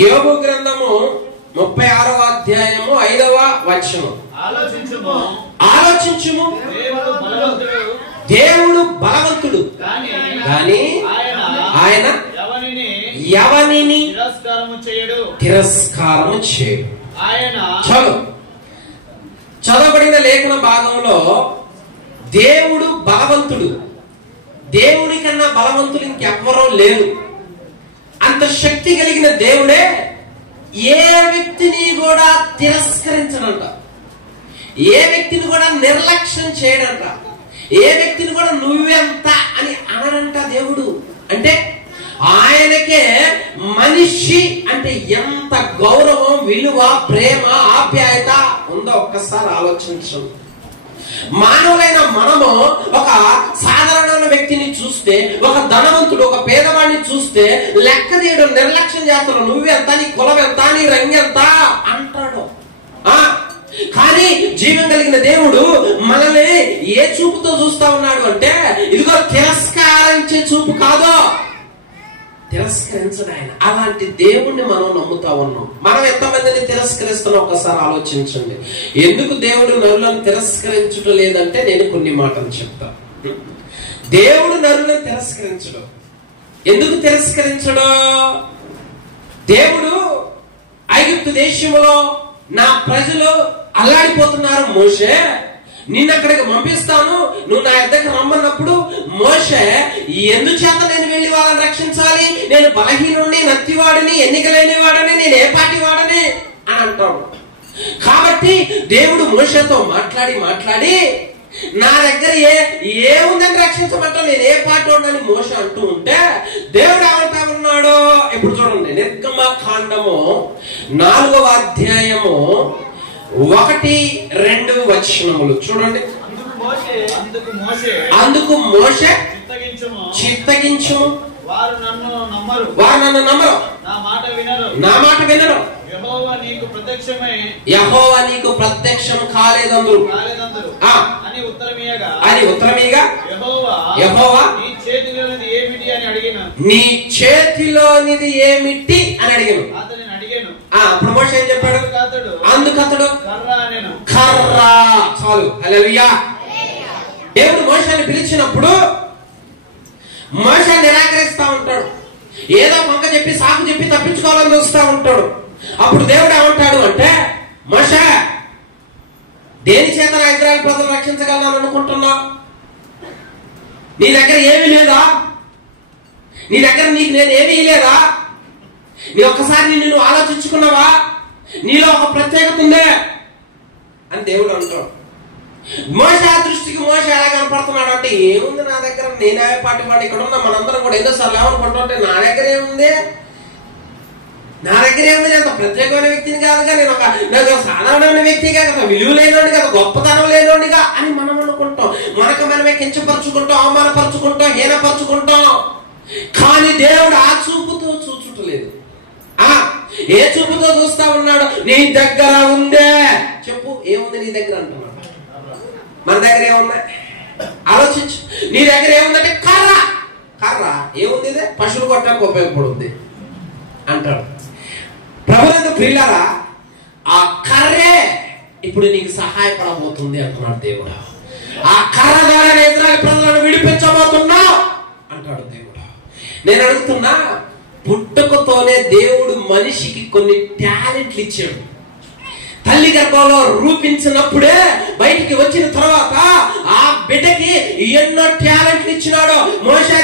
యోబు గ్రంథము 36వ అధ్యాయము 5వ వచనం. ఆలోచించుము, దేవుడు బలవంతుడు గాని ఆయన ఎవనిని తిరస్కారము చేయడు. చదవబడిన లేఖన భాగంలో దేవుడు బలవంతుడు, దేవుని కన్నా బలవంతులు ఇంకెవ్వరూ లేరు. అంత శక్తి కలిగిన దేవుడే ఏ వ్యక్తిని కూడా తిరస్కరించడంట, ఏ వ్యక్తిని కూడా నిర్లక్ష్యం చేయడంట, ఏ వ్యక్తిని కూడా నువ్వెంత అని అనడంట దేవుడు. అంటే ఆయనకే మనిషి అంటే ఎంత గౌరవం, విలువ, ప్రేమ, ఆప్యాయత ఉందో ఒక్కసారి ఆలోచించండి. మానవులైన మనము ఒక సాధారణమైన వ్యక్తిని చూస్తే, ఒక ధనవంతుడు ఒక పేదవాడిని చూస్తే లెక్క తీయడం, నిర్లక్ష్యం చేస్తాడు. నువ్వెంత, నీ కులం ఎంత, నీ రంగు ఎంత అంటాడు. కానీ జీవం కలిగిన దేవుడు మనల్ని ఏ చూపుతో చూస్తా ఉన్నాడు అంటే, ఇదిగో తిరస్కరించే చూపు కాదు, తిరస్కరించడు ఆయన. అలాంటి దేవుణ్ణి మనం నమ్ముతా ఉన్నాం. మనం ఎంతమందిని తిరస్కరిస్తున్నాం ఒకసారి ఆలోచించండి. ఎందుకు దేవుడు నరులను తిరస్కరించడం లేదంటే నేను కొన్ని మాటలు చెప్తా. దేవుడు నరులను తిరస్కరించడం ఎందుకు తిరస్కరించడు? దేవుడు ఐగుప్తు దేశంలో నా ప్రజలు అల్లాడిపోతున్నారు, మోషే నిన్ను అక్కడికి పంపిస్తాను, నువ్వు నా దగ్గర రమ్మన్నప్పుడు మోషే ఎందుచేత నేను వెళ్ళి వాళ్ళని రక్షించాలి, నేను బలహీనుడిని, నత్తివాడిని, ఎన్నిక లేని వాడని, నేను ఏ పార్టీ వాడని అని అంటాడు. కాబట్టి దేవుడు మోషేతో మాట్లాడి నా దగ్గర ఏముందని రక్షించమంటావు, నేను ఏ పార్టీ వాడని మోషే అంటూ ఉంటే దేవుడు ఏమంటా ఉన్నాడు. ఇప్పుడు చూడండి, నిర్గమకాండము 4వ అధ్యాయము 1-2 వచనములు చూడండి. అందుకు మోషే చిత్తగించుము, వారు నన్ను నమ్మరు, నా మాట వినరు, యెహోవా నీకు ప్రత్యక్షం కాలేదందురు అని ఉత్తరమీగా యెహోవా నీ చేతిలోనిది ఏమిటి అని అడిగాను. అప్పుడు మోషే ఏం చెప్పాడు? అందుకతడు కర్రా. చాలు, హల్లెలూయా. దేవుడు మోషేని పిలిచినప్పుడు మోషే నిరాకరిస్తా ఉంటాడు, ఏదో వంక చెప్పి సాకు చెప్పి తప్పించుకోవాలని చూస్తా ఉంటాడు. అప్పుడు దేవుడు ఏమంటాడు అంటే, మోషే దేని చేత నా ఇశ్రాయేలు ప్రజలు రక్షించగలను అనుకుంటున్నావు? నీ దగ్గర ఏమీ లేదా? నీ దగ్గర నీకు నేను ఏమీ లేదా? నీ ఒక్కసారి నిన్ను ఆలోచించుకున్నావా? నీలో ఒక ప్రత్యేకత ఉందే అని దేవుడు అంటాడు. మోషే దృష్టికి మోషే ఎలా కనపడుతున్నాడు అంటే, ఏముంది నా దగ్గర, నేనే పాటి ఇక్కడ ఉన్నా మనందరం కూడా ఎన్నోసార్లు ఏమనుకుంటుంటే నా దగ్గర ఏముంది, అంత ప్రత్యేకమైన వ్యక్తిని కాదుగా, నేను ఒక సాధారణమైన వ్యక్తిగా కదా, విలువ లేనోడి కదా, గొప్పతనం లేనోడిగా అని మనం అనుకుంటాం. మనకు మనమే కించపరుచుకుంటాం, అవమానపరుచుకుంటాం, హీనపరుచుకుంటాం. కానీ దేవుడు ఆ చూపుతో చూచుటలేదు. ఏ చూపుతో చూస్తా ఉన్నాడు? నీ దగ్గర ఉందే చెప్పు, ఏముంది నీ దగ్గర అంటున్నాడు. మన దగ్గర ఏముంది ఆలోచించు. నీ దగ్గర ఏముందంటే కర్ర ఏముంది? పశువులు కొట్టడానికి ఉపయోగపడుద్ది అంటాడు. ప్రభునందు ప్రియులారా, ఆ కర్రే ఇప్పుడు నీకు సహాయపడబోతుంది అంటున్నాడు దేవుడు. ఆ కర్ర ద్వారా ఇశ్రాయేలు ప్రజలను విడిపించబోతున్నా అంటాడు దేవుడు. నేను అడుగుతున్నా, పుట్టుకతోనే దేవుడు మనిషికి కొన్ని టాలెంట్లు ఇచ్చాడు. తల్లి గర్భంలో రూపించినప్పుడే బయటికి వచ్చిన తర్వాత ఆ బిడ్డకి ఎన్నో టాలెంట్లు ఇచ్చినాడు. మోషే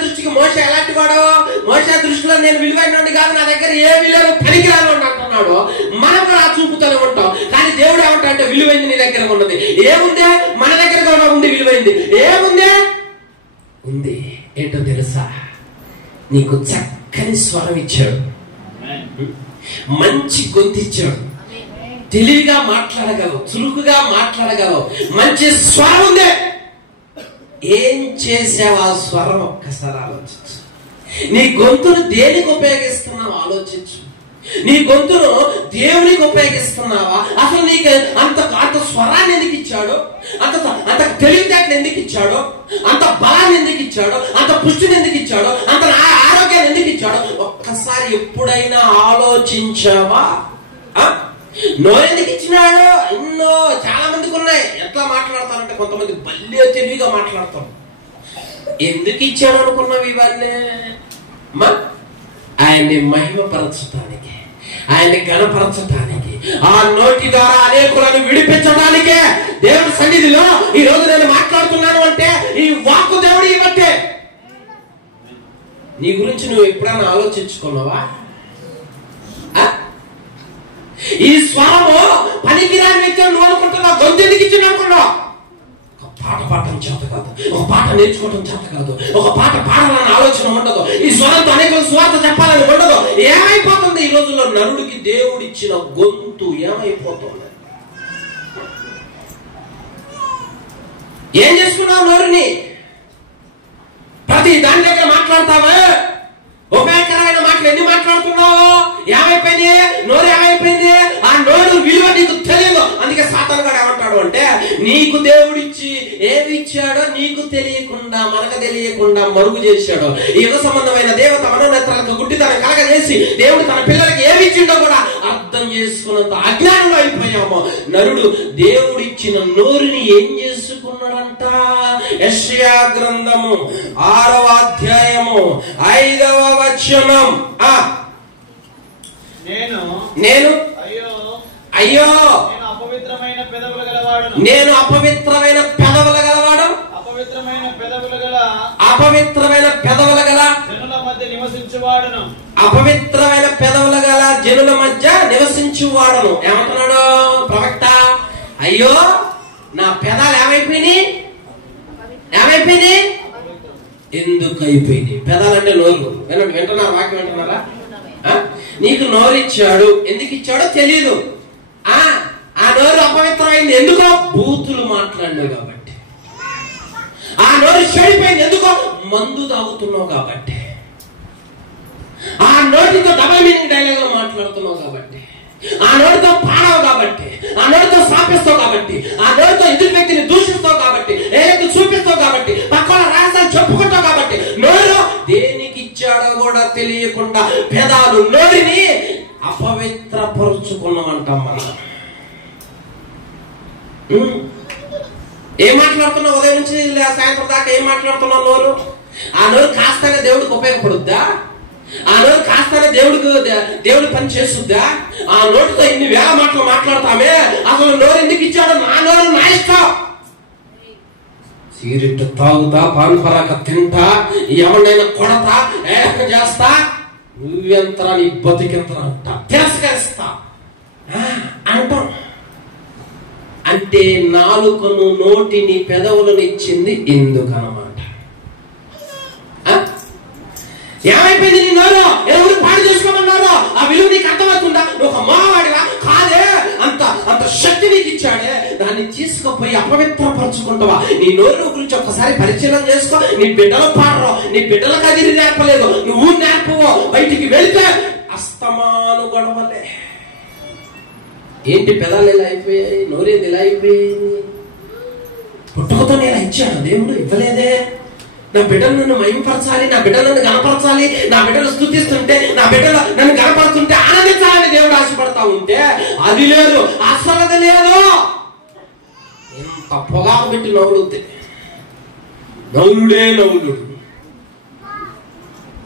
దృష్టికి మోషే ఎలాంటి వాడు? మోషే దృష్టిలో నేను విలువైనోడి కాదు, నా దగ్గర ఏ విలువ పనికిరాను అంటున్నాడు. మనం కూడా ఆ చూపుతూనే ఉంటాం. కానీ దేవుడు ఏమంటే విలువైంది నీ దగ్గర ఉన్నది. ఏముంది? మన దగ్గర కూడా ఉంది విలువైంది. ఏముంది? ఉంది. ఏంటో తెలుసా? నీకు చక్కని స్వరం ఇచ్చాడు, మంచి గొంతు ఇచ్చాడు, తెలివిగా మాట్లాడగలవు, చురుకుగా మాట్లాడగలవు, మంచి స్వరం ఉంది. ఏం చేసావు ఆ స్వరం? ఒక్కసారి ఆలోచించు. నీ గొంతును దేనికి ఉపయోగిస్తున్నావు ఆలోచించు. నీ గొంతును దేవునికి ఉపయోగిస్తున్నావా? అసలు నీకు అంత స్వరాన్ని ఎందుకు ఇచ్చాడు? అంత తెలివితేటలు ఎందుకు ఇచ్చాడు? అంత బలాన్ని ఎందుకు ఇచ్చాడు? అంత పుష్టిని ఎందుకు ఇచ్చాడు? అంత ఆరోగ్యాన్ని ఎందుకు ఇచ్చాడు? ఇచ్చాడో ఒక్కసారి ఎప్పుడైనా ఆలోచించావా? నోరెందుకు ఇచ్చినాడు? ఎన్నో చాలా మందికి ఉన్నాయి. ఎట్లా మాట్లాడతారంటే కొంతమంది భలే తెలివిగా మాట్లాడతారు. ఎందుకు ఇచ్చాడు అనుకున్నావు ఇవన్నీ? ఆయన్ని మహిమపరచటానికి, ఆయన్ని గణపరచటానికి, ఆ నోటి ద్వారా అనేకులను విడిపించడానికే దేవుడి సన్నిధిలో ఈ రోజు నేను మాట్లాడుతున్నాను అంటే ఈ వాక్కు దేవుడు ఇవ్వట్టే. నీ గురించి నువ్వు ఎప్పుడైనా ఆలోచించుకున్నావా? ఈ స్వరము పనికిరాని వ్యక్తి నువ్వు అనుకుంటున్నావు. గొంతు ఎందుకు ఇచ్చింది అనుకున్నావు? ఒక పాట పాడటం చేత కాదు, ఒక పాట నేర్చుకోవటం చేత కాదు, ఒక పాట పాడాలని ఆలోచన ఉండదు, ఈ స్వరంతో అనేక స్వార్థ చెప్పాలని ఉండదు. ఏమైపోతుంది ఈ రోజుల్లో? నరుడికి దేవుడిచ్చిన గొంతు ఏమైపోతుంది? ఏం చేసుకున్నావు? నోరుని ప్రతి దాని దగ్గర మాట్లాడతావా? ఉపయోగకరమైన మాటలు ఎన్ని మాట్లాడుతున్నావు? ఏమైపోయింది? నోరు ఏమైపోయింది? ఆ నోరు విలువ నీకు తెలియదు. అందుకే సాతాను గాడు ఏమంటాడు అంటే, నీకు దేవుడిచ్చి ఏమి ఇచ్చాడో నీకు తెలియకుండా, మనకు తెలియకుండా మరుగు చేశాడు. ఈ యుగ సంబంధమైన దేవత మనోనేత్రాలకు గుడ్డితనం కలగజేసి దేవుడు తన పిల్లలకి ఏమి ఇచ్చిండో కూడా అర్థం చేసుకున్నంత అజ్ఞానంలో అయిపోయాము. నరుడు దేవుడిచ్చిన నోరుని ఏం చేసుకున్నాడంట? యెషయా గ్రంథము 6వ అధ్యాయము 5వ వచనం. నేను అయ్యో నేను అపవిత్రమైన పెదవులు గలవాడు, అపవిత్రమైన పెదవుల గల జనుల మధ్య నివసించువాడను. ఏమంటున్నాడు ప్రవక్త? అయ్యో నా పెదాలు ఏమైపోయినాయి? ఎందుకు అయిపోయింది? పెదాలంటే నోరు. వింటున్నారా? వాక్యం వింటున్నారా? నీకు నోరు ఇచ్చాడు, ఎందుకు ఇచ్చాడో తెలీదు. ఆ నోరు అపవిత్రమైంది ఎందుకో? బూతులు మాట్లాడినావు కాబట్టి. ఆ నోరు చెడిపోయింది ఎందుకో? మందు తాగుతున్నావు కాబట్టి. ఆ నోటితో డబల్ మీనింగ్ డైలాగ్ మాట్లాడుతున్నావు కాబట్టి. ఆ నోటితో పాడవు కాబట్టి, ఆ నోటితో శాపిస్తావు కాబట్టి, ఆ నోటితో ఎదుటి వ్యక్తిని దూషిస్తావు కాబట్టి, ఏదైతే చూపిస్తావు కాబట్టి, పక్కన రహస్యాలు చెప్పుకుంటావు కాబట్టి. నోరు దేనికి ఇచ్చాడో కూడా తెలియకుండా పెదాలు నోరిని అపవిత్రపరుచుకున్నామంటాం మనం. ఏం మాట్లాడుతున్నావు? ఉదయం నుంచి సాయంత్రం దాకా ఏం మాట్లాడుతున్నావు? నోరు. ఆ నోరు కాస్తనే దేవుడికి ఉపయోగపడుద్దా? ఆ నోరు కాస్తనే దేవుడి పని చేస్తుందా? ఆ నోటితో ఇన్ని వేల మాటలు మాట్లాడతామే. అసలు నోరు ఎందుకు ఇచ్చాడు? నా నోరు నా ఇష్టం. సిగరెట్ తాగుతా, పాన్ పరాక తింటా, ఎవరినైనా కొడతా, చేస్తా, నువ్వెంతరా నీ బతికెంతరా అంట, తిరస్కరిస్తా అంటాం. అంటే నాలుకను, నోటిని, పెదవులను ఇచ్చింది ఎందుకనమాట? ఏమైపోయింది నీ నోరు? ఎవరు పాడు చేసుకోమన్నారు? ఆ విలువ నీకు అర్థమవుతుందా? నువ్వు ఒక మావాడివా? కాదే. అంత శక్తి నీకు ఇచ్చాడే, దాన్ని తీసుకుపోయి అపవిత్రపరచుకుంటావా? నీ నోరు గురించి ఒక్కసారి పరిశీలన చేసుకో. నీ బిడ్డలు పాడరు, నీ బిడ్డలకు అది నేర్పలేదు, నువ్వు నేర్పవో. బయటికి వెళ్తే అస్తమాను గొడవలే. ఏంటి పెదాలు ఇలా అయిపోయాయి? నోరేది ఇలా అయిపోయింది? పుట్టుకతో నేను ఇచ్చాను, దేవుడు ఇవ్వలేదే. నా బిడ్డలు నన్ను మహిమపరచాలి, నా బిడ్డలు నన్ను గణపరచాలి, నా బిడ్డలు స్తుతిస్తుంటే, నా బిడ్డలు నన్ను గణపరుస్తుంటే ఆనందించాలని దేవుడు ఆశపడతా ఉంటే అది లేదు, అసలు అది లేదు. ఎంత పొగాకు పెట్టి నవ్వులుద్ది, నవ్వుడే నవ్వుడు.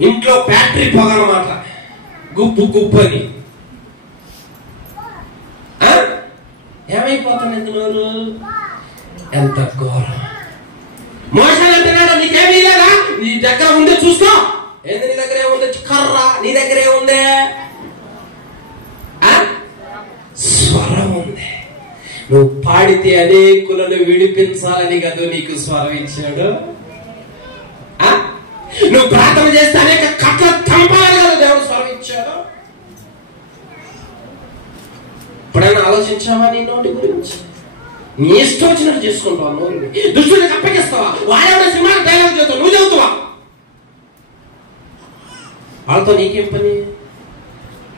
ఇంట్లో ఫ్యాక్టరీ పొగనమాట, గుప్పు గుప్పని. ఏమైపోతాను నోరు? ఎంత ఘోరం. మోషన్ అంటున్నాడు, నీకేమీ లేదా? నీ దగ్గర ఉందే చూసుకో. ఏంది నీ దగ్గర ఏముంది? కర్ర. నీ దగ్గర ఏముంది? స్వరం ఉంది. నువ్వు పాడితే అనేకులను విడిపించాలని కదా నీకు స్వరం ఇచ్చాడు. నువ్వు ప్రార్థన చేస్తే అనేక కట్ల చంపాలని కదా దేవుడు స్వరం ఇచ్చాడు. ఎప్పుడైనా ఆలోచించావా నీ నోటి గురించి? నీ ఇష్టం వచ్చినట్టు చేసుకుంటావా? నోరుని దుష్టుడికి అప్పగిస్తావా? వాడేవాడ సినిమాకి డైలాగ్ చదువుతావు, నువ్వు చదువుతావా? వాళ్ళతో నీకేం పని?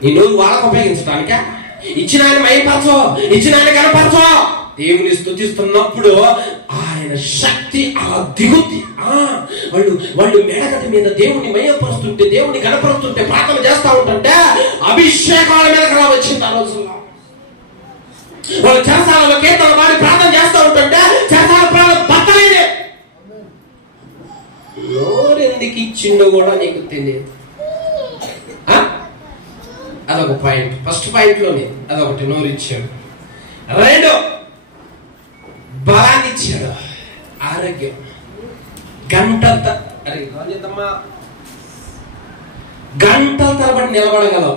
నీ నోరు వాళ్ళకు ఉపయోగించడానికా? ఇచ్చిన ఆయన మైపరచో, ఇచ్చిన ఆయన కనపరచో. దేవుని స్తుతిస్తున్నప్పుడు ఆయన శక్తి అలా దిగుద్ది. వాళ్ళు మేడగది మీద దేవుని మయపరుస్తుంటే, దేవుని గణపరుస్తుంటే, ప్రార్థన చేస్తా ఉంటుంటే అభిషేకాల మీద అలా వచ్చింది. ఆ రోజుల్లో వాళ్ళు చెరసాలలో కీర్తన పాడి ప్రార్థన చేస్తూ ఉంటుంటే చెరసాల ప్రాణం బతలేదే. నోరెందుకు ఇచ్చిండో కూడా నీకు తెలియదు. అదొక పాయింట్. ఫస్ట్ పాయింట్ లోనే అదొకటి, నోరు ఇచ్చాడు. రెండు, బలాన్ని ఇచ్చాడు, ఆరోగ్యం. గంటల తరబడి నిలబడగలవు,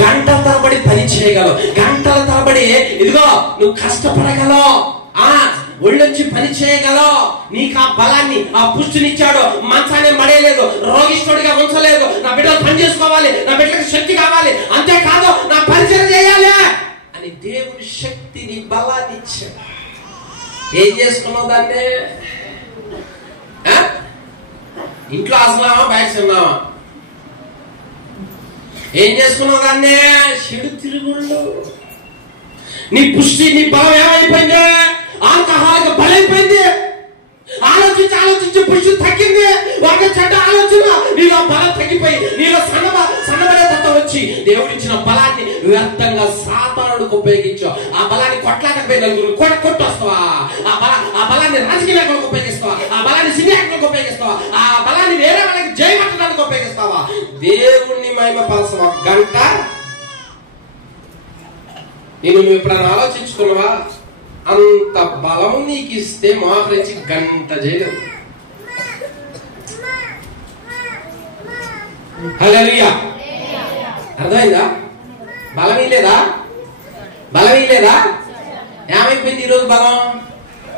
గంటల తరబడి పని చేయగలవు, గంటల తరబడి ఇదిగో నువ్వు కష్టపడగలవు, ఒళ్ళొచ్చి పని చేయగలవు. నీకు ఆ బలాన్ని, ఆ పుష్టినిచ్చాడు. మంచాన్ని మడేయలేదు, రోగిష్ఠుడిగా ఉంచలేదు. నా బిడ్డలు పని చేసుకోవాలి, నా బిడ్డలకు శక్తి కావాలి, అంతేకాదు నా పరిచయం చేయాలి అని దేవుడి శక్తిని, బలాన్ని ఇచ్చాడు. ఏం చేసుకున్నావు దాన్ని? ఇంట్లో అసలామా, బయట ఉన్నావా? ఏం చేసుకున్నావు దాన్ని? చెడు తిరుగుళ్ళు. నీ పుష్టి, నీ బలం ఏమైపోయింది? ఆల్కహాల్ బలైపోయింది. ఆలోచించి పుష్టి తగ్గింది. ఒక చెడ్డ ఆలోచన నీలో బలం తగ్గిపోయి నీలో సన్నబడే తత్వం వచ్చి దేవుడిచ్చిన బలాన్ని వ్యర్థంగా సాతానుడికి ఉపయోగించావు. ఆ బలాన్ని కొట్లాడకపోయి నలుగురు కొట్టు వస్తావా? ఆ బలాన్ని రాజకీయ నాయకులకు ఉపయోగిస్తావా? ఆ బలాన్ని సినీ యాక్టర్లకు ఉపయోగిస్తావా? ఆ బలాన్ని వేరే వాళ్ళకి జయమట్టడానికి ఉపయోగిస్తావా? దేవుణ్ణి మహిమపరచవా? గంట నువ్వు ఎప్పుడైనా ఆలోచించుకున్నావా? అంత బలం నీకు ఇస్తే మోకరించి గంట చేయలేదు. హల్లెలూయా. అర్థమైందా? బలం ఇలేదా? ఏమైపోయింది ఈరోజు బలం?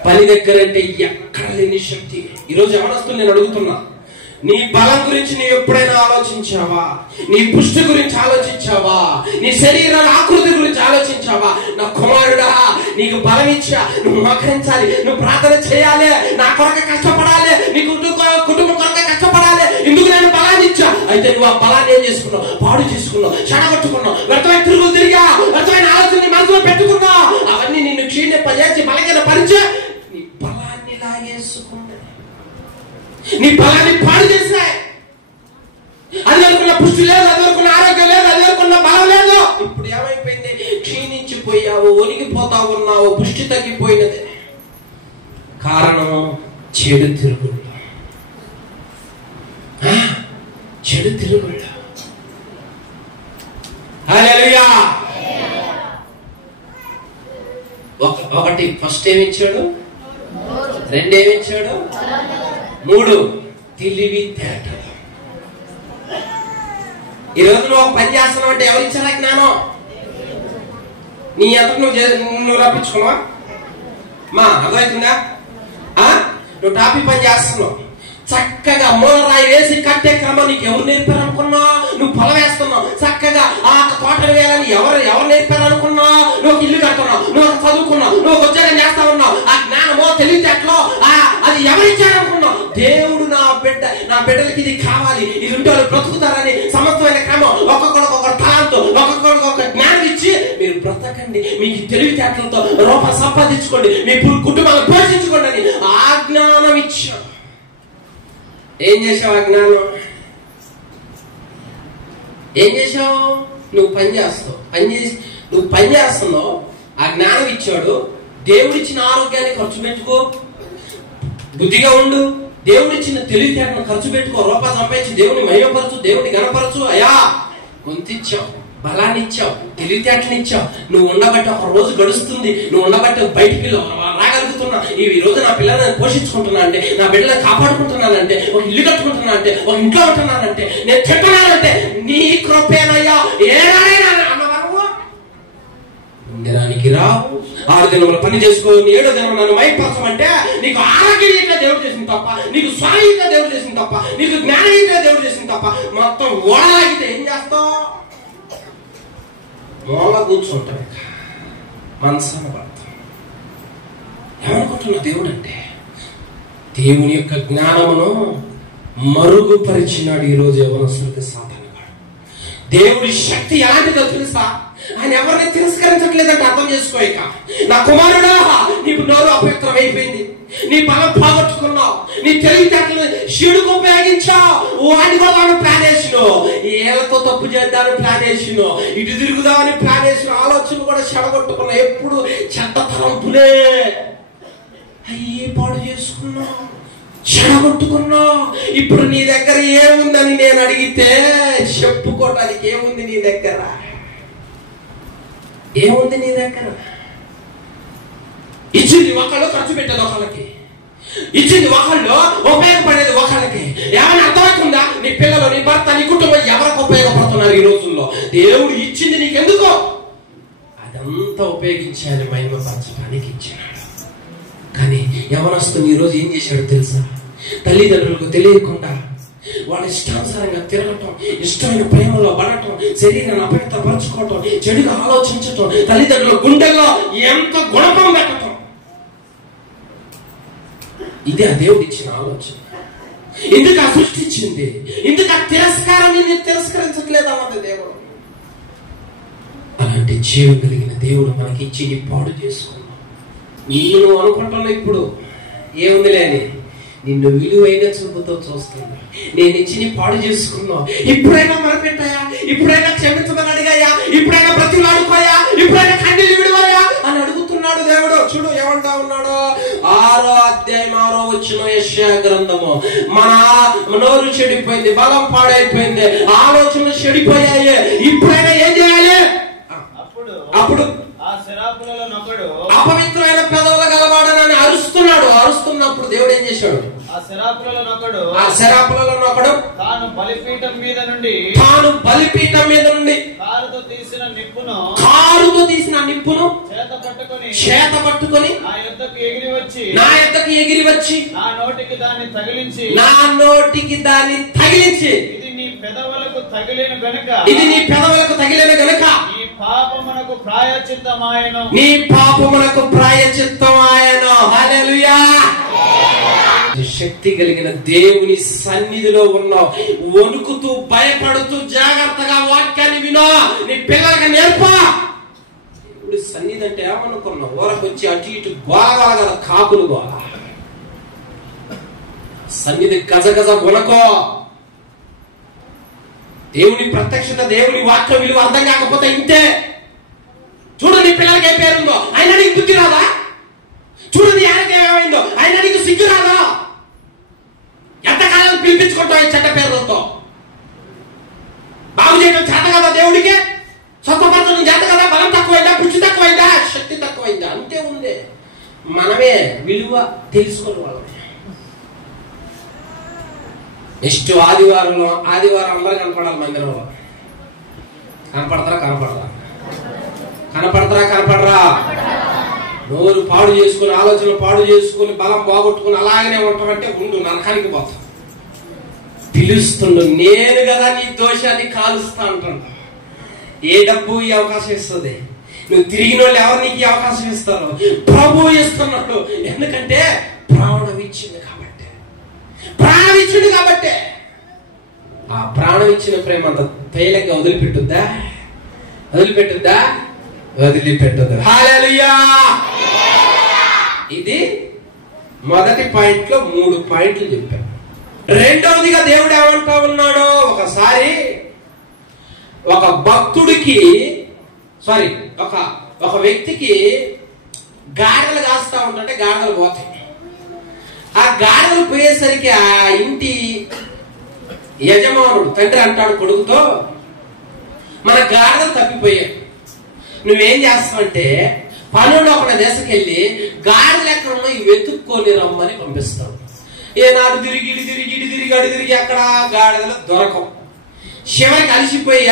పని దగ్గర అంటే ఎక్కడ లేని శక్తి. ఈరోజు ఎవరొస్తుంది నేను అడుగుతున్నా, నీ బలం గురించి నీవు ఎప్పుడైనా ఆలోచించావా? నీ పుష్టి గురించి ఆలోచించావా? నీ శరీర ఆకృతి గురించి ఆలోచించావా? నా కుమారుడా, నీకు బలం ఇచ్చా, నువ్వు మోకరించాలి, నువ్వు ప్రార్థన చేయాలి, నా కొరకు కష్టపడాలి, నీ కుటుంబం కొరకే కష్టపడాలి. ఎందుకు నేను బలాన్ని ఇచ్చా? అయితే నువ్వు ఆ బలాన్ని ఏం చేసుకున్నావు? పాడు చేసుకున్నావు, చెడగొట్టుకున్నావు, వ్యర్థమైన తిరుగులు తిరిగా, వ్యర్థమైన ఆలోచన మనసులో పెట్టుకున్నావు. అవన్నీ నిన్ను క్షీణింపజేసి బలహీన పరిచే నీ బలాన్ని లాగేసుకున్నావు, నీ బలాన్ని పాడు చేశాయి. అది అనుకున్న పుష్టి లేదు, అది అనుకున్న ఆరోగ్యం లేదు, అది అనుకున్న బలం లేదు. ఇప్పుడు ఏమైపోయింది? క్షీణించిపోయావు, ఒరిగిపోతా ఉన్నావు, పుష్టి తగ్గిపోయినది. కారణం చెడు తిరుగుళ్ళు. చెడు తిరుగుళ్ళు. హల్లెలూయా. ఒకటి ఫస్ట్ ఏమిచ్చాడు? రెండు ఏమిచ్చాడు? మూడు, తెలివితేటలు. ఈరోజు నువ్వు పని చేస్తున్నావు అంటే ఎవరు ఇచ్చారా జ్ఞానం? నీ అంతకు నువ్వు రప్పించుకున్నావా? అర్థమవుతుందా? నువ్వు టాపీ పని చేస్తున్నావు, చక్కగా మూలరాయి వేసి కట్టే క్రమం నీకు ఎవరు నేర్పారు అనుకున్నావు? నువ్వు పొలం వేస్తున్నావు, చక్కగా ఆ తోటలు వేయాలని ఎవరు నేర్పారు అనుకున్నావు? నువ్వు ఇల్లు కడుతున్నావు, నువ్వు చదువుకున్నావు, నువ్వు ఉద్యోగం చేస్తా ఉన్నావు. ఆ జ్ఞానమో తెలివితేటలో అది ఎవరిచ్చారు అనుకున్నావు? దేవుడు నా బిడ్డలకి ఇది కావాలి, ఇది ఉంటే వాళ్ళు బ్రతుకుతారని సమస్తమైన క్రమం, ఒక్కొక్కరికి ఒక తలాంతో, ఒక్కొక్కరికి ఒక జ్ఞానం ఇచ్చి మీరు బ్రతకండి, మీకు తెలివితేటలతో రూపాయలు సంపాదించుకోండి, మీ కుటుంబాలను పోషించుకోండి అని ఆ జ్ఞానం ఇచ్చావు. ఏం చేసావు? ఆ జ్ఞానం ఏం చేసావు? నువ్వు పని చేస్తావు, నువ్వు పని చేస్తున్నావు, ఆ జ్ఞానం ఇచ్చాడు. దేవుడిచ్చిన ఆరోగ్యాన్ని ఖర్చు పెట్టుకో, బుద్ధిగా ఉండు. దేవుడిచ్చిన తెలివితేటను ఖర్చు పెట్టుకో, రూపాయలు సంపాదించి దేవుని మహిమపరచు, దేవుని గణపరచు. అయ్యా, గొంతిచ్చావు, బలాన్ని ఇచ్చావు, తెలివితేటలు ఇచ్చావు. నువ్వు ఉండబట్టి ఒక రోజు గడుస్తుంది, నువ్వు ఉండబట్టి బయటికి రాగలుగుతున్నా. ఈ రోజు నా పిల్లలను పోషించుకుంటున్నా అంటే, నా బిడ్డలను కాపాడుకుంటున్నానంటే, ఒక ఇల్లు కట్టుకుంటున్నా అంటే, ఒక ఇంట్లో ఉంటున్నానంటే, నేను చెప్పానంటే నీ కృపేనయ్యా. ఏనాడైనా దినానికి రావు, 6 దినములు పని చేసుకోని 7వ దినం నన్ను మైపరచమంటే నీకు ఆరోగ్యంగా దేవుడు చేసింది తప్ప, నీకు స్వామిగా దేవుడు చేసింది తప్ప, నీకు జ్ఞానంగా దేవుడు చేసింది తప్ప, మొత్తం ఓడలాగితే ఏం చేస్తావు? మూల కూర్చుంటాడు, మనసాన పడతాం. ఏమనుకుంటున్నా దేవుడు అంటే? దేవుని యొక్క జ్ఞానమును మరుగుపరిచినాడు ఈరోజు యవనస్తులకి సాతానుగాడు. దేవుడి శక్తి ఎలాంటిదో తెలుసా? ఆయన ఎవరిని తిరస్కరించట్లేదంటే అర్థం చేసుకో. ఇక నా కుమారుడా, నీకు నోరు అపవిత్రం అయిపోయింది, నీ బలం పోగొట్టుకున్నావు, నీ తెలివితేటలు శివుడికి ఉపయోగించావు, వాడి వాడు ప్లాన్ వేసిను, ఏళ్ళతో తప్పు చేద్దామని ప్లాన్ వేసిను, ఇటు తిరుగుదామని ప్లాన్ వేసిన, ఆలోచనలు కూడా చెడగొట్టుకున్నావు, ఎప్పుడు చెడ్డ తలంపులే అయ్యి పాడు చేసుకున్నావు, చెడగొట్టుకున్నావు. ఇప్పుడు నీ దగ్గర ఏముందని నేను అడిగితే చెప్పుకోవడానికి ఏముంది నీ దగ్గర? ఏముంది నీ దగ్గర? ఇచ్చింది ఒకళ్ళు, ఖర్చు పెట్టేది ఒకళ్ళకి, ఇచ్చింది ఒకళ్ళు, ఉపయోగపడేది ఒకళ్ళకి. ఏమైనా అర్థమవుతుందా? నీ పిల్లలు, నీ భర్త, నీ కుటుంబం ఎవరికి ఉపయోగపడుతున్నారు ఈ రోజుల్లో? దేవుడు ఇచ్చింది నీకెందుకో అదంతా ఉపయోగించాలి, మహిమపరచడానికి ఇచ్చినాడు. కానీ యవనస్తుని ఈరోజు ఏం చేశాడు తెలుసా? తల్లిదండ్రులకు తెలియకుండా వాళ్ళ ఇష్టానుసారంగా తిరగటం, ఇష్టమైన ప్రేమలో పడటం, శరీరాన్ని అపవిత్రపరచుకోవటం, చెడుగా ఆలోచించటం, తల్లిదండ్రుల గుండెల్లో ఎంత గుణపం పెట్టటం. ఇదే ఆ దేవుడు ఇచ్చిన ఆలోచన. ఎందుకు ఆ సృష్టించింది? ఎందుకు ఆ తిరస్కారాన్ని నేను తిరస్కరించట్లేదు అన్నది దేవుడు. అలాంటి జీవం కలిగిన దేవుడు మనకి ఇచ్చి నీ పాడు చేసుకున్నావు. నేను అనుకుంటున్నా ఇప్పుడు ఏముందిలే అని, నిన్ను విలువైన చూపుతో చూస్తున్నా. నేను ఇచ్చి నీ పాడు చేసుకున్నావు. ఇప్పుడైనా మరపెట్టాయా? ఇప్పుడైనా క్షమించమని అడిగాయా? ఇప్పుడైనా బ్రతిలాడుకోయా? ఇప్పుడైనా కన్నీళ్ళు విడివాయా అని అడుగుతున్నాడు దేవుడు. చూడు ఏమంటా ఉన్నాడు, 6వ అధ్యాయం 6వ వచనం యెషయా గ్రంథము. మన నోరు చెడిపోయింది, బలం పాడైపోయింది, ఆలోచనలు చెడిపోయాయి. ఇప్పుడైనా ఏం చేయాలి? అప్పుడు అపవిత్రమైన పెదవులు గలవాడనని అరుస్తున్నాడు. అరుస్తున్నప్పుడు దేవుడు ఏం చేశాడు? ఆ శరాపులలో నొకడు తాను బలిపీఠం మీద నుండి కారుతో తీసిన నిప్పును చేత పట్టుకొని నా యొద్దకు ఎగిరి వచ్చి నా నోటికి దాన్ని తగిలించి ఇది నీ పెదవులకు తగిలిన గనుక నీ పాపమునకు ప్రాయశ్చిత్తమాయెను. హల్లెలూయా. శక్తి కలిగిన దేవుని సన్నిధిలో ఉన్నావు, వణుకుతూ భయపడుతూ జాగ్రత్తగా వాక్యాన్ని వినో, నీ పిల్లలకి నేర్పా. దేవుడి సన్నిధి అంటే ఏమనుకున్నావు? ఊరకొచ్చి అటు ఇటు బాగా కదా కాకులు బాగా. సన్నిధి గజగజ వణకో. దేవుని ప్రత్యక్షత, దేవుని వాక్య విలువ అర్థం కాకపోతే ఇంతే. చూడు నీ పిల్లలకి ఏ పేరుందో ఆయన నీకు బుద్ధి రాదా? చూడు నీ ఆయనకి ఏమైందో ఆయన నీకు సిగ్గు రాదా? ఎంతకాలం పిలిపించుకుంటావు ఈ చెడ్డ పేర్లతో? బాగు చేయడం చేత కదా దేవుడికి? స్వస్థపరచడం చేత కదా? బలం తక్కువైందా? పుష్టి తక్కువైందా? శక్తి తక్కువైందా? అంతే ఉంది. మనమే విలువ తెలుసుకోని వాళ్ళమే. నెక్స్ట్ ఆదివారం అందరూ కనపడాలి మందిరంలో. కనపడరా? నోరు పాడు చేసుకుని, ఆలోచనలు పాడు చేసుకుని, బలం బాగొట్టుకుని అలాగనే ఉంటామంటే ఉండు, నరకానికి పోతాం. పిలుస్తుండు, నేను కదా నీ దోషాన్ని కాలుస్తా అంటుంటా. ఏ డబ్బు ఈ అవకాశం ఇస్తుంది? నువ్వు తిరిగిన వాళ్ళు ఎవరు నీకు ఈ అవకాశం ఇస్తారు? ప్రభు ఇస్తున్నాడు. ఎందుకంటే ప్రాణం ఇచ్చింది కాబట్టి. ఆ ప్రాణం ఇచ్చిన ప్రేమ అంత తైలంగా వదిలిపెట్టుద్దా? వదిలిపెట్టదు. హల్లెలూయా. ఇది మొదటి పాయింట్ లో 3 పాయింట్లు చెప్పాను. రెండవదిగా దేవుడు ఏమంటా ఉన్నాడో, ఒకసారి ఒక భక్తుడికి ఒక వ్యక్తికి గాడిదలు కాస్తా ఉంటే గాడిదలు పోతాయి. ఆ గాడిదలు పోయేసరికి ఆ ఇంటి యజమానుడు తండ్రి అంటాడు కొడుకుతో, మన గాడిదలు తప్పిపోయాయి, నువ్వేం చేస్తావంటే పనులు ఒక దేశకెళ్ళి గాడిదలు ఎక్కడ ఉన్నాయి వెతుక్కొని రమ్మని పంపిస్తావు. ఏనాడు తిరిగి అక్కడ గాడిదలు దొరకవు. చివరికి అలిసిపోయి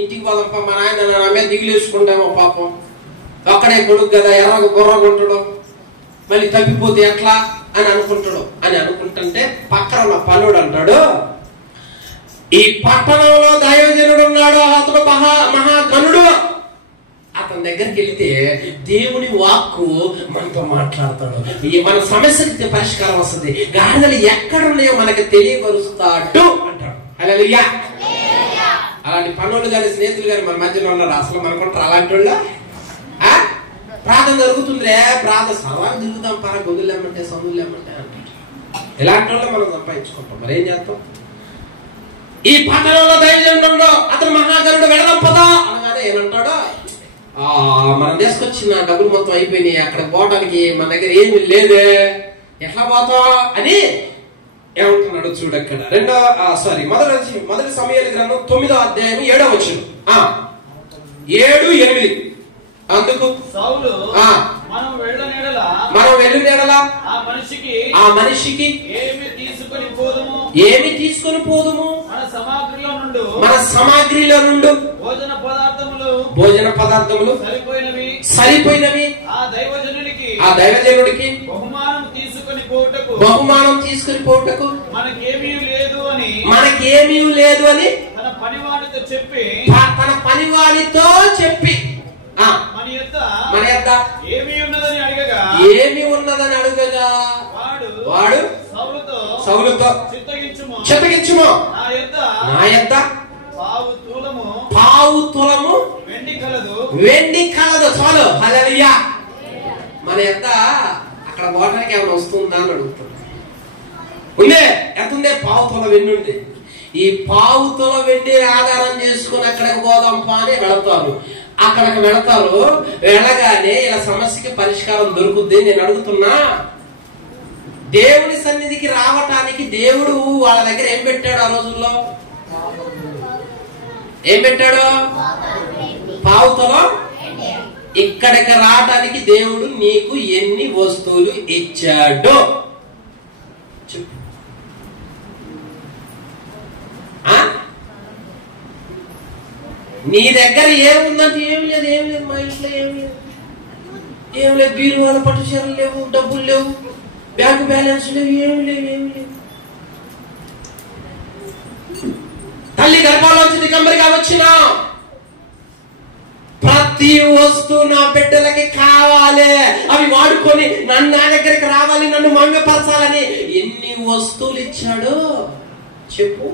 ఇంటికి పోదాం, మా నాయన నా మీద దిగులేసుకుంటామో పాపం, ఒక్కడే కొడుకు కదా, ఎర్రగా బుర్రగా ఉంటాడు, మళ్ళీ తప్పిపోతే ఎట్లా అని అనుకుంటుంటే పక్కన ఉన్న పనుడు అంటాడు, ఈ పట్టణంలో దైవజనుడు ఉన్నాడు, అతడు మహాగణుడు, అతని దగ్గరికి వెళ్తే దేవుని వాక్కు మనతో మాట్లాడతాడు, మన సమస్యకి పరిష్కారం వస్తుంది, గాడిదలు ఎక్కడ ఉన్నాయో మనకి తెలియపరుస్తాడు అంటాడు. హల్లెలూయా. అలాంటి పనులు కానీ స్నేహితులు కానీ మన మధ్యలో ఉన్నారు. అసలు మనకుంటారు అలాంటి వాళ్ళు? ప్రార్థన జరుగుతుందిరే, ప్రార్థన సర్వాన్ని తిరుగుతాం, పరా గొంతులు లేమంటే సందులు లేమంటే అంటారు. ఇలాంటి వాళ్ళు మనం సంపాదించుకుంటాం. మరి ఏం చేస్తాం? ఈ పట్టణంలో దైవజనుడు అతను మహాగరుడు వెళదాం పదా అనగానే ఏమంటాడో, మనం తీసుకొచ్చిన డబ్బులు మొత్తం అయిపోయినాయి, అక్కడ పోవడానికి మన దగ్గర ఏమి లేదే, ఎట్లా పోతాం అని ఏమంటున్నాడు చూడు. అక్కడ మొదటి సమయాల గ్రంథం 9వ అధ్యాయం 7వ వచనం 7-8. అందుకు సౌలు మనం వెళ్ళిన ఆ మనిషికి ఏమి తీసుకొని పోదుము, మన సమాగ్రిలో నుండి భోజన పదార్థములు సరిపోయినవి ఆ దైవజనుడికి బహుమానం తీసుకొని పోవుటకు మనకేమీ లేదు అని తన పనివాడితో చెప్పి మన యొద్ద ఏమి ఉన్నదని అడగగా వాడు సౌలుతో చిత్తగించుము, నా యొద్ద పావు తులము వెండి కలదు. చాలు, హల్లెలూయా. మన యొద్ద అక్కడ పోవడానికి ఏమైనా వస్తుందా అని అడుగుతుంది. ఉందే, ఎంత ఉందే? పావు తుల వెండి ఉంది. ఈ పావు తుల వెండి ఆధారం చేసుకుని అక్కడికి పోదాంపా అని వెళతారు. అక్కడికి వెళతారు. వెళ్ళగానే ఇలా సమస్యకి పరిష్కారం దొరుకుద్ది. నేను అడుగుతున్నా, దేవుని సన్నిధికి రావటానికి దేవుడు వాళ్ళ దగ్గర ఏం పెట్టాడు? ఆ రోజుల్లో ఏం పెట్టాడు? పావుతలో. ఇక్కడికి రావటానికి దేవుడు నీకు ఎన్ని వస్తువులు ఇచ్చాడు చెప్పు. నీ దగ్గర ఏముందంటే ఏం లేదు, ఏం లేదు. మా ఇంట్లో ఏం లేదు, బీరువాల పట్టు చీరలు లేవు, డబ్బులు లేవు, బ్యాంకు బ్యాలెన్స్ లేవు, ఏమి లేవు. తల్లి గర్భంలోంచి దిగంబరిగా వచ్చిన ప్రతి వస్తువు నా బిడ్డలకి కావాలి, అవి వాడుకొని నా దగ్గరికి రావాలి, నన్ను మమ్మెపరచాలని ఎన్ని వస్తువులు ఇచ్చాడు చెప్పు.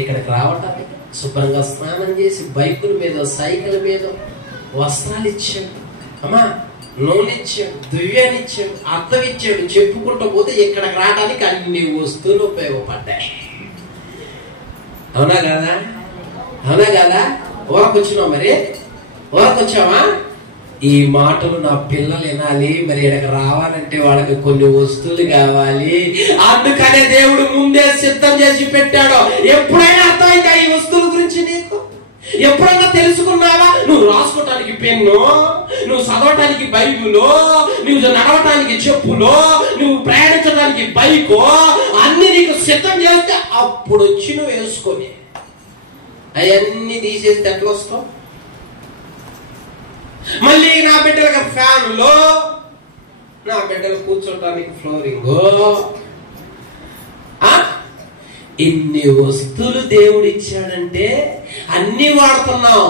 ఇక్కడికి రావటానికి శుభ్రంగా స్నానం చేసి బైకుల మీద, సైకిల్ మీద వస్త్రాలు ఇచ్చాడు, అమ్మా నూనె ఇచ్చాడు, దువ్యాన్ని ఇచ్చాడు, అద్దం ఇచ్చాడు. చెప్పుకుంటూ పోతే ఇక్కడికి రావడానికి అన్ని వస్తువులు ఉపయోగపడ్డాయి. అవునా కదా? ఊరకొచ్చినావు, మరి ఊరకొచ్చావా? ఈ మాటలు నా పిల్లలు వినాలి. మరి ఇక్కడికి రావాలంటే వాళ్ళకి కొన్ని వస్తువులు కావాలి. అందుకనే దేవుడు ముందే సిద్ధం చేసి పెట్టాడు. ఎప్పుడైనా అర్థమైందా ఈ వస్తువుల గురించి నీకు? ఎప్పుడైనా తెలుసుకున్నావా? నువ్వు రాసుకోవటానికి పెన్ను, నువ్వు చదవటానికి బైబిలో, నువ్వు నడవటానికి చెప్పులో, నువ్వు ప్రయాణించడానికి బైకో అన్ని నీకు సిద్ధం చేస్తే అప్పుడు వచ్చి నువ్వు వేసుకొని అవన్నీ తీసేస్తే ఎట్లా వస్తావు? మళ్ళీ నా బిడ్డలకు ఫ్యాన్లో, నా బిడ్డలు కూర్చోటానికి ఫ్లోరింగ్, ఇన్ని వస్తువులు దేవుడు ఇచ్చాడంటే అన్ని వాడుతున్నావు.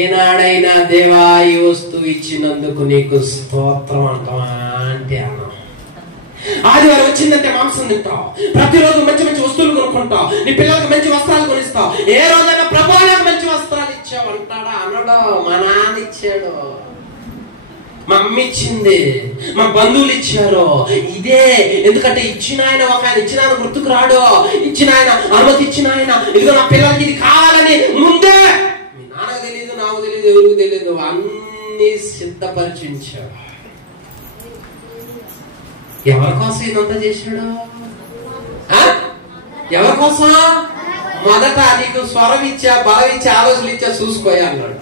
ఏనాడైనా దేవా ఈ వస్తువు ఇచ్చినందుకు నీకు స్తోత్రం అంటావా అంటే అన్నావు. ఆదివారం వచ్చిందంటే మాంసం తింటావు, ప్రతిరోజు మంచి మంచి వస్తువులు కొనుక్కుంటావు, నీ పిల్లలకు మంచి వస్త్రాలు కొనిస్తావు. ఏ రోజైనా ప్రభువా నాకు మంచి వస్త్రాలు ఇచ్చావు అంటాడా? అనడా. మా నాన్న ఇచ్చాడు, మా అమ్మ ఇచ్చింది, మా బంధువులు ఇచ్చారు. ఇదే ఎందుకంటే ఇచ్చిన ఆయన ఇచ్చిన ఆయన గుర్తుకు రాడు. ఇచ్చిన ఆయన అనుమతి ఇచ్చిన ఆయన ఇదిగో నా పిల్లలకి ఇది కావాలని ముందే మీ నాన్నకు తెలియదు, నాకు తెలియదు, ఎవరికి తెలియదు, అన్ని సిద్ధపరిచించాడు. ఎవరి కోసం ఇదంతా చేశాడు? ఎవరి కోసం? మొదట నీకు స్వరం ఇచ్చా, బలం ఇచ్చా, ఆలోచనలు ఇచ్చా, చూసుకోయా అన్నాడు.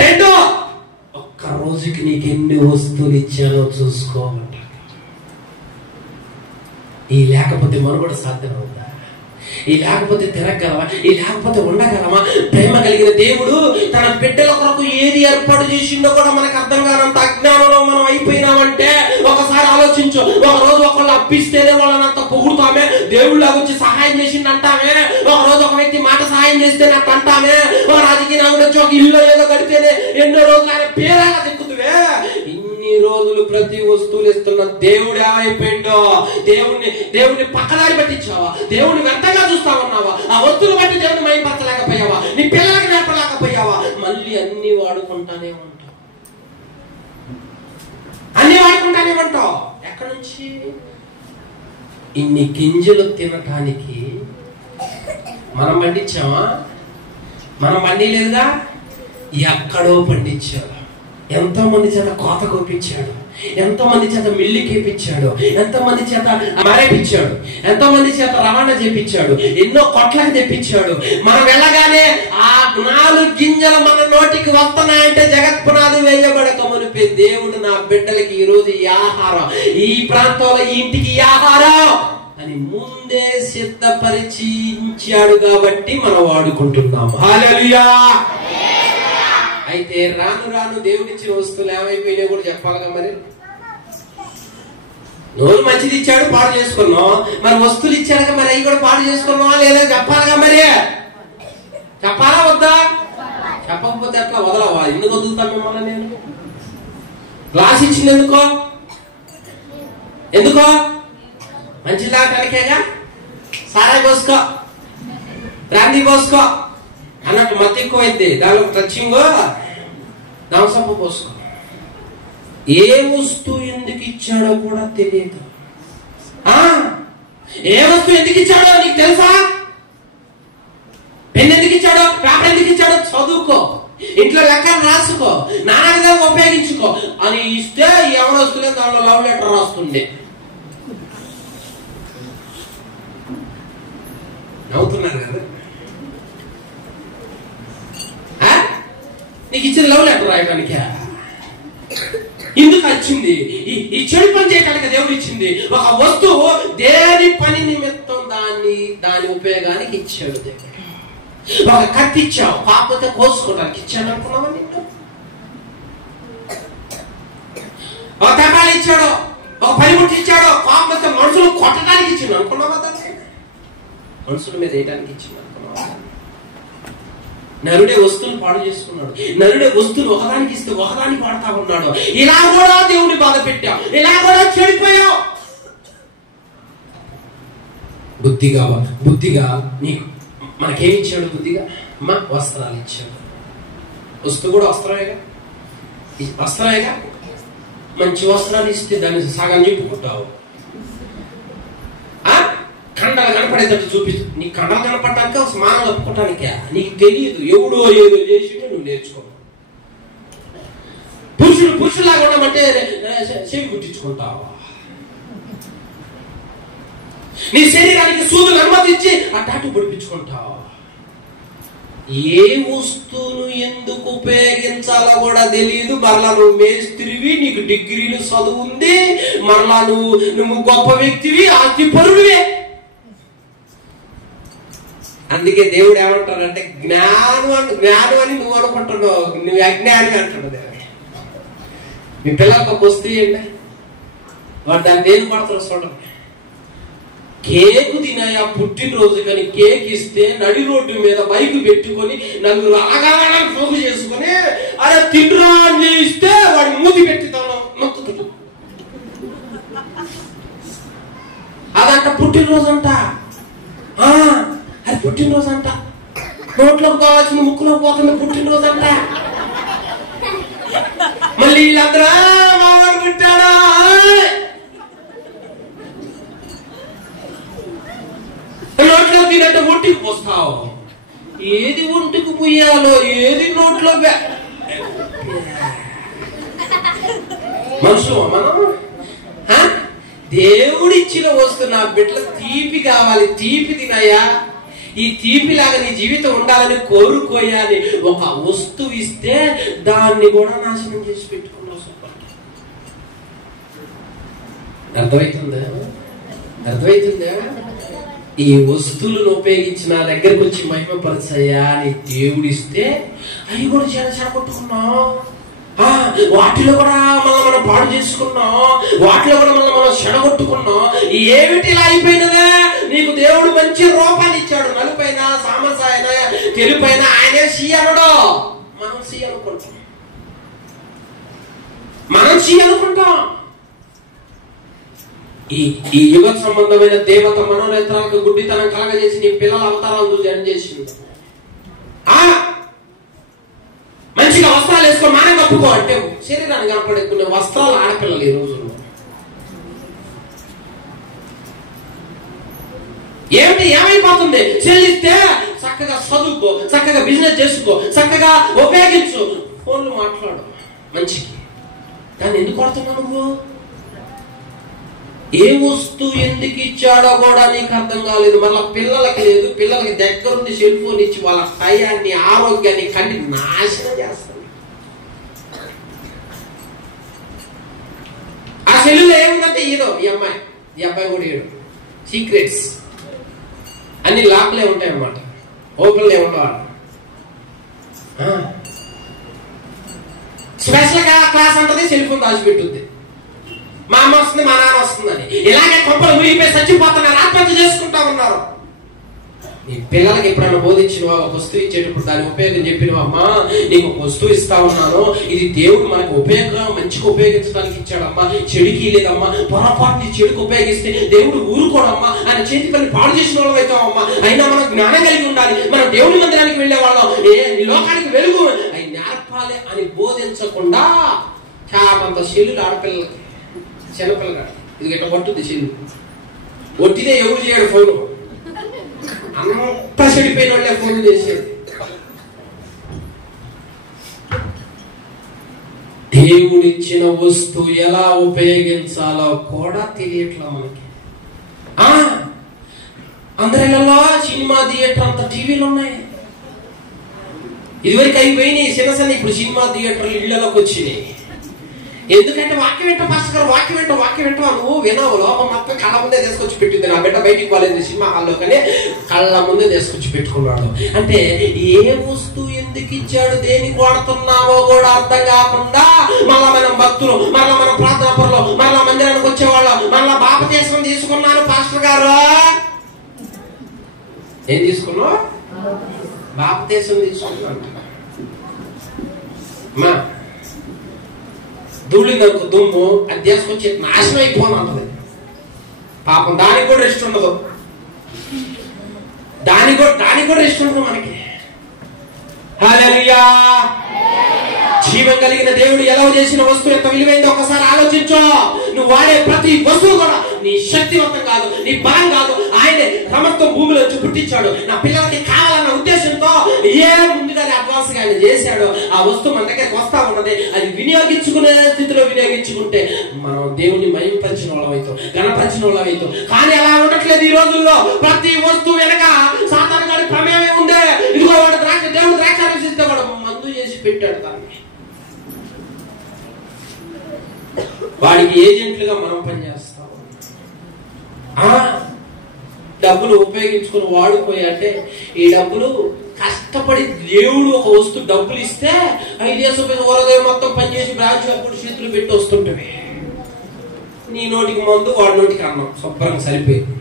రెండో, ఒక్క రోజుకి నీకు ఎన్ని వస్తువులు ఇచ్చానో చూసుకోమంట. ఈ లేకపోతే మనుగడ సాధ్యమవుతా? ఈ లేకపోతే తిరగలమా? ఈ లేకపోతే ఉండగలమా? ప్రేమ కలిగిన దేవుడు తన బిడ్డల కొరకు ఏది ఏర్పాటు చేసిందో కూడా మనకు అర్థం కానంత అజ్ఞానంలో మనం అయిపోయినామంటే ఒకసారి ఆలోచించు. ఒక రోజు ఒకళ్ళు అప్పిస్తేనే వాళ్ళని అంత పొగుడుతామే, దేవుళ్ళగా వచ్చి సహాయం చేసింది అంటామే. ఒక రోజు ఒక వ్యక్తి మాట సహాయం చేస్తే నాకు అంటామే. ఒక రాజకీయ నాయకుడు వచ్చి ఒక ఇల్లు ఏదో కడితేనే ఎన్నో రోజులు ఆయన పేరాగా దిక్కుతువే. ఇన్ని రోజులు ప్రతి వస్తువులు ఇస్తున్న దేవుడు ఏమైపోయిందో? దేవుణ్ణి పక్కదారి పట్టించావా? దేవుణ్ణి వ్యర్థంగా చూస్తా ఉన్నావా? ఆ వస్తువులు బట్టి దేవుని మైపరచలేక వాడుకుంటానే ఉంటావు, అన్ని వాడుకుంటానే ఉంటావు. ఎక్కడి నుంచి? ఇన్ని గింజలు తినటానికి మనం పండించామా? మనం పండిలేదుగా, ఎక్కడో పండించాడు. ఎంతో మంది చేత కోత కోపించాడు, ఎంతో మంది చేత మిల్లి కేపించాడు, ఎంతో మంది చేత మరేపించాడు, ఎంతో మంది చేత రవాణా చేపించాడు, ఎన్నో కొట్లకు తెప్పించాడు. మనం వెళ్ళగానే ఆ 4 గింజలు మన నోటికి వస్తున్నాయంటే జగత్ పునాది వేయబడక మునిపే దేవుడు నా బిడ్డలకి ఈ రోజు ఈ ఆహారం, ఈ ప్రాంతంలో ఈ ఇంటికి ఈ ఆహారం అని ముందే సిద్ధపరిచి ఇచ్చాడు కాబట్టి మనం వాడుకుంటున్నాం. హల్లెలూయా. అయితే రాను రాను దేవుడిచ్చిన వస్తువులు ఏమైపోయినా కూడా చెప్పాలిగా. మరి నోరు మంచిది ఇచ్చాడు, పాడు చేసుకున్నాం. మరి వస్తువులు ఇచ్చాడుగా, మరి అవి కూడా పాడు చేసుకున్నావా లేదా చెప్పాలిగా. మరి చెప్పాలా వద్దా? చెప్పకపోతే అట్లా వదలవా? ఎందుకు వదులుతా మిమ్మల్ని నేను? గ్లాస్ ఇచ్చింది ఎందుకో మంచి లాగటానికేగా. సారాయి పోసుకో, బ్రాందీ పోసుకో అన్నట్టు మత్తు ఎక్కువైతే దానిలో టచింగ్ దంసపు పోసుకో. ఏ వస్తువు ఎందుకు ఇచ్చాడో కూడా తెలియదు. ఏ వస్తువు ఎందుకు ఇచ్చాడో నీకు తెలుసా? పెన్ ఎందుకు ఇచ్చాడో, పేపర్ ఎందుకు ఇచ్చాడో చదువుకో, ఇంట్లో లెక్కలు రాసుకో, నానా విధాలుగా ఉపయోగించుకో అని ఇస్తే ఎవరు వస్తులే దానిలో లవ్ లెటర్ రాస్తుండే. నవ్వుతున్నారు కదా. నీకు ఇచ్చిన లవ్ లెటర్ రాయటానికి ఎందుకు వచ్చింది? ఈ చెడు పని చేయటానికి దేవుడు ఇచ్చింది. ఒక వస్తువు దేని పని నిమిత్తం దాని ఉపయోగానికి ఇచ్చాడు దేవుడు. ఒక కత్తి ఇచ్చావు, కాకపోతే కోసుకోవడానికి ఇచ్చాడు అనుకున్నావా? నీకు ఒక తపాలు ఇచ్చాడు, ఒక పనిముట్టు ఇచ్చాడు, కాకపోతే మనుషులు కొట్టడానికి ఇచ్చిండు అనుకున్నావా? మనుషుల మీద వేయడానికి ఇచ్చిండు అనుకున్నావా? నరుడే వస్తువులు పాడు చేసుకున్నాడు. నరుడే వస్తువులు ఒకదానికి ఇస్తే ఒకదానికి వాడుతా ఉన్నాడు. ఇలా కూడా దేవుని బాధ పెట్టావు, ఇలా కూడా చెడిపోయావు. బుద్ధిగా నీకు మనకేమి ఇచ్చాడు? బుద్ధిగా అమ్మా వస్త్రాలు ఇచ్చాడు. వస్తువు కూడా వస్త్రమేగా. మంచి వస్త్రాలు ఇస్తే దాన్ని సగం నింపుకుంటావు. కండలు కనపడేటట్టు చూపిస్తు. నీ కండలు కనపడటానికి స్మానం కప్పుకోవటానికే. నీకు తెలియదు, ఎవడో ఏదో చేసింటే నువ్వు నేర్చుకో. పురుషులాగా ఉండమంటే చెవి కుట్టించుకుంటావు. నీ శరీరానికి సూదులు అనుమతించి అటాటు పొడిపించుకుంటావు. ఏ వస్తువును ఎందుకు ఉపయోగించాలో కూడా తెలియదు. మరలా నువ్వు మేస్త్రివి, నీకు డిగ్రీలు చదువు ఉంది, మరలా నువ్వు గొప్ప వ్యక్తివి, ఆస్తి పరుడివే. అందుకే దేవుడు ఏమంటాడంటే జ్ఞానం అని నువ్వు అనుకుంటున్నావు, నువ్వు అజ్ఞాని అంటాడు దేవుడు. మీ పిల్లలకు ఒక వస్తువు ఏంటి, వాడు దాన్ని ఏం పడతారు చూడండి. కేకు తినాయా పుట్టినరోజు కానీ కేక్ ఇస్తే నడి రోడ్డు మీద బైక్ పెట్టుకొని నలుగురు ఆగాలని ఫోకు చేసుకుని అరే తిండ్రా అని ఇస్తే వాడు మూతి పెట్టి నొక్కుతాడు. అదంట పుట్టినరోజు అంట. అది పుట్టినరోజు అంట. నోట్లోకి కావాల్సింది ముక్కులోకి పోతుంది పుట్టినరోజు అంట. మళ్ళీ వీళ్ళందరూ మావాడు పుట్టాడా నోట్లో తినట్టు ఒంటికి పోస్తావు. ఏది ఒంటికి పోయాలో ఏది నోట్లో మనుషులు మనం. దేవుడిచ్చిన వస్తువు నా బిడ్డలు తీపి కావాలి, తీపి తినయా, ఈ తీపిలాగా నీ జీవితం ఉండాలని కోరుకోయాలి. ఒక వస్తువు ఇస్తే దాన్ని కూడా నాశనం చేసి పెట్టుకున్నావు. అర్థమవుతుందా? ఈ వస్తువులను ఉపయోగించి నా దగ్గరకు వచ్చి మహిమపరచయ్యా అని దేవుడిస్తే అవి కూడా చెడగొట్టుకున్నాం. వాటిలో కూడా మనం పాడు చేసుకున్నాం, వాటిలో కూడా మనం చెడగొట్టుకున్నాం. ఏమిటి ఇలా అయిపోయినదా? నీకు దేవుడు మంచి రూపాన్ని ఇచ్చాడు. నలుపైన సామసాయన తెలుపైన ఆయనే సి అనడు, మనం సి అనుకుంటాం. ఈ యుగ సంబంధమైన దేవత మనోనేత్రాలకు గుడ్డితనం కలగజేసి నీ పిల్లల అవతారాలు చేసింది. మంచిగా వస్త్రాలు కప్పుకో అంటే శరీరాన్ని కనపడే కొన్ని వస్త్రాలు ఆడపిల్లలు ఈ రోజుల్లో. ఏమైపోతుంది? చెల్లిస్తే చక్కగా చదువుకో, చక్కగా బిజినెస్ చేసుకో, చక్కగా ఉపయోగించు, ఫోన్లు మాట్లాడు మంచికి. దాన్ని ఎందుకు కొడుతున్నావు నువ్వు? ఏ వస్తువు ఎందుకు ఇచ్చాడో కూడా నీకు అర్థం కాలేదు. మళ్ళీ పిల్లలకి లేదు, పిల్లలకి దగ్గరుండి సెల్ ఫోన్ ఇచ్చి వాళ్ళ టయాన్ని, ఆరోగ్యాన్ని కంటి నాశనం చేస్తాడు. ఆ సెల్లులో ఏముందంటే ఏదో ఈ అబ్బాయి కూడా ఏడు సీక్రెట్స్ అన్ని లాక్లే ఉంటాయి అన్నమాట, ఓపెన్లే ఉండవాడు. స్పెషల్ గా క్లాస్ అంటది, సెల్ ఫోన్ దాచిపెట్టుద్ది. మా అమ్మ వస్తుంది, మా నాన్న వస్తుందని ఇలాగే కొంపలు మునిగిపోయి చచ్చిపోతున్నారు, ఆత్మహత్య చేసుకుంటా ఉన్నారు. నీ పిల్లలకి ఎప్పుడైనా బోధించినవా? ఒక వస్తువు ఇచ్చేటప్పుడు దాని ఉపయోగం చెప్పినవా? అమ్మా నీకు ఒక వస్తువు ఇస్తా ఉన్నాను, ఇది దేవుడు మనకు ఉపయోగం మంచిగా ఉపయోగించడానికి ఇచ్చాడమ్మా, చెడుకి లేదమ్మా. పొరపాటు చెడుకు ఉపయోగిస్తే దేవుడు ఊరుకోడమ్మా, ఆయన చేతి పని పాడు చేసిన వాళ్ళు అవుతామమ్మా. అయినా మనం జ్ఞానం కలిగి ఉండాలి, మనం దేవుడి మందిరానికి వెళ్లే వాళ్ళం, లోకానికి వెలుగు అవి నేర్పాలి అని బోధించకుండా చాలంత చెల్లులు ఆడపిల్లలకి, చిన్నపిల్లగా ఇది ఇట్లా పట్టుద్ది చెల్లు, ఒట్టిదే ఎవరు చేయడు ఫోను, అంతా చెడిపోయిన వాళ్ళే ఫోన్ చేసేది. దేవుడిచ్చిన వస్తువు ఎలా ఉపయోగించాలో కూడా తెలియట్లా మనకి. అందరిలో సినిమా థియేటర్ అంత టీవీలు ఉన్నాయి. ఇదివరకు అయిపోయినాయి చిన్న, ఇప్పుడు సినిమా థియేటర్లు ఇళ్లలోకి వచ్చినాయి. ఎందుకంటే వాక్యం వింటా పాస్టర్ గారు, వాక్యం వింటా నువ్వు వినవు, లోపం మొత్తం కళ్ళ ముందే తీసుకొచ్చి పెట్టింది. నా బిడ్డ బయటికి పోలేదు సినిమా హాల్లో, కానీ కళ్ళ ముందే తీసుకొచ్చి పెట్టుకున్నాడు. అంటే ఏ వస్తువు ఎందుకు ఇచ్చాడు, దేనికి వాడుతున్నావో కూడా అర్థం కాకుండా మళ్ళా మనం భక్తులు, మళ్ళా మనం ప్రార్థనా పరులు, మళ్ళా మందిరానికి వచ్చేవాళ్ళం, మళ్ళా బాప్తిస్మం తీసుకున్నాను పాస్టర్ గారు. ఏం తీసుకున్నావు? బాప్తిస్మం తీసుకున్నాను. మా ధూళిందనుకో దుమ్ము, అది తీసుకొచ్చి నాశనం అయిపోను అంటది. పాపం దానికి కూడా రెస్ట్ ఉండదు, దానికి కూడా రెస్ట్ ఉండదు మనకి. హల్లెలూయా! జీవం కలిగిన దేవుడు ఎలా చేసిన వస్తువు ఎంత విలువైందో ఒకసారి ఆలోచించో. నువ్వు వాడే ప్రతి వస్తువు కూడా నీ శక్తివంతం కాదు, నీ బలం కాదు, ఆయనే సమస్తం భూమిలో పుట్టించాడు. నా పిల్లలకి కావాలన్న ఉద్దేశంతో ముందుగానే అడ్వాన్స్ గా ఆయన చేశాడు. ఆ వస్తువు మన దగ్గరికి వస్తా ఉన్నది, అది వినియోగించుకునే స్థితిలో వినియోగించుకుంటే మనం దేవుని మహిమపరిచిన వాళ్ళం అవుతాం, గణపరిచిన వాళ్ళం అవుతాం. కానీ అలా ఉండట్లేదు ఈ రోజుల్లో. ప్రతి వస్తువు వెనక సాతాను గారి ప్రమేయమే ఉందే. ఇదిగో వాడు దేవుడు ద్రాక్షారసం ఇస్తే వాడు మందు చేసి పెట్టాడు దాన్ని. వాడికి ఏజెంట్లుగా మనం పనిచేస్తాం. డబ్బులు ఉపయోగించుకుని వాడుకోయాలంటే ఈ డబ్బులు కష్టపడి దేవుడు ఒక వస్తువు డబ్బులు ఇస్తే 5 దేశ వరదే మొత్తం పనిచేసి బ్రాంచ్ అప్పుడు చేతులు పెట్టి వస్తుంటవి. నీ నోటికి మందు, వాడి నోటికి అన్నం, శుభ్రంగా సరిపోయింది.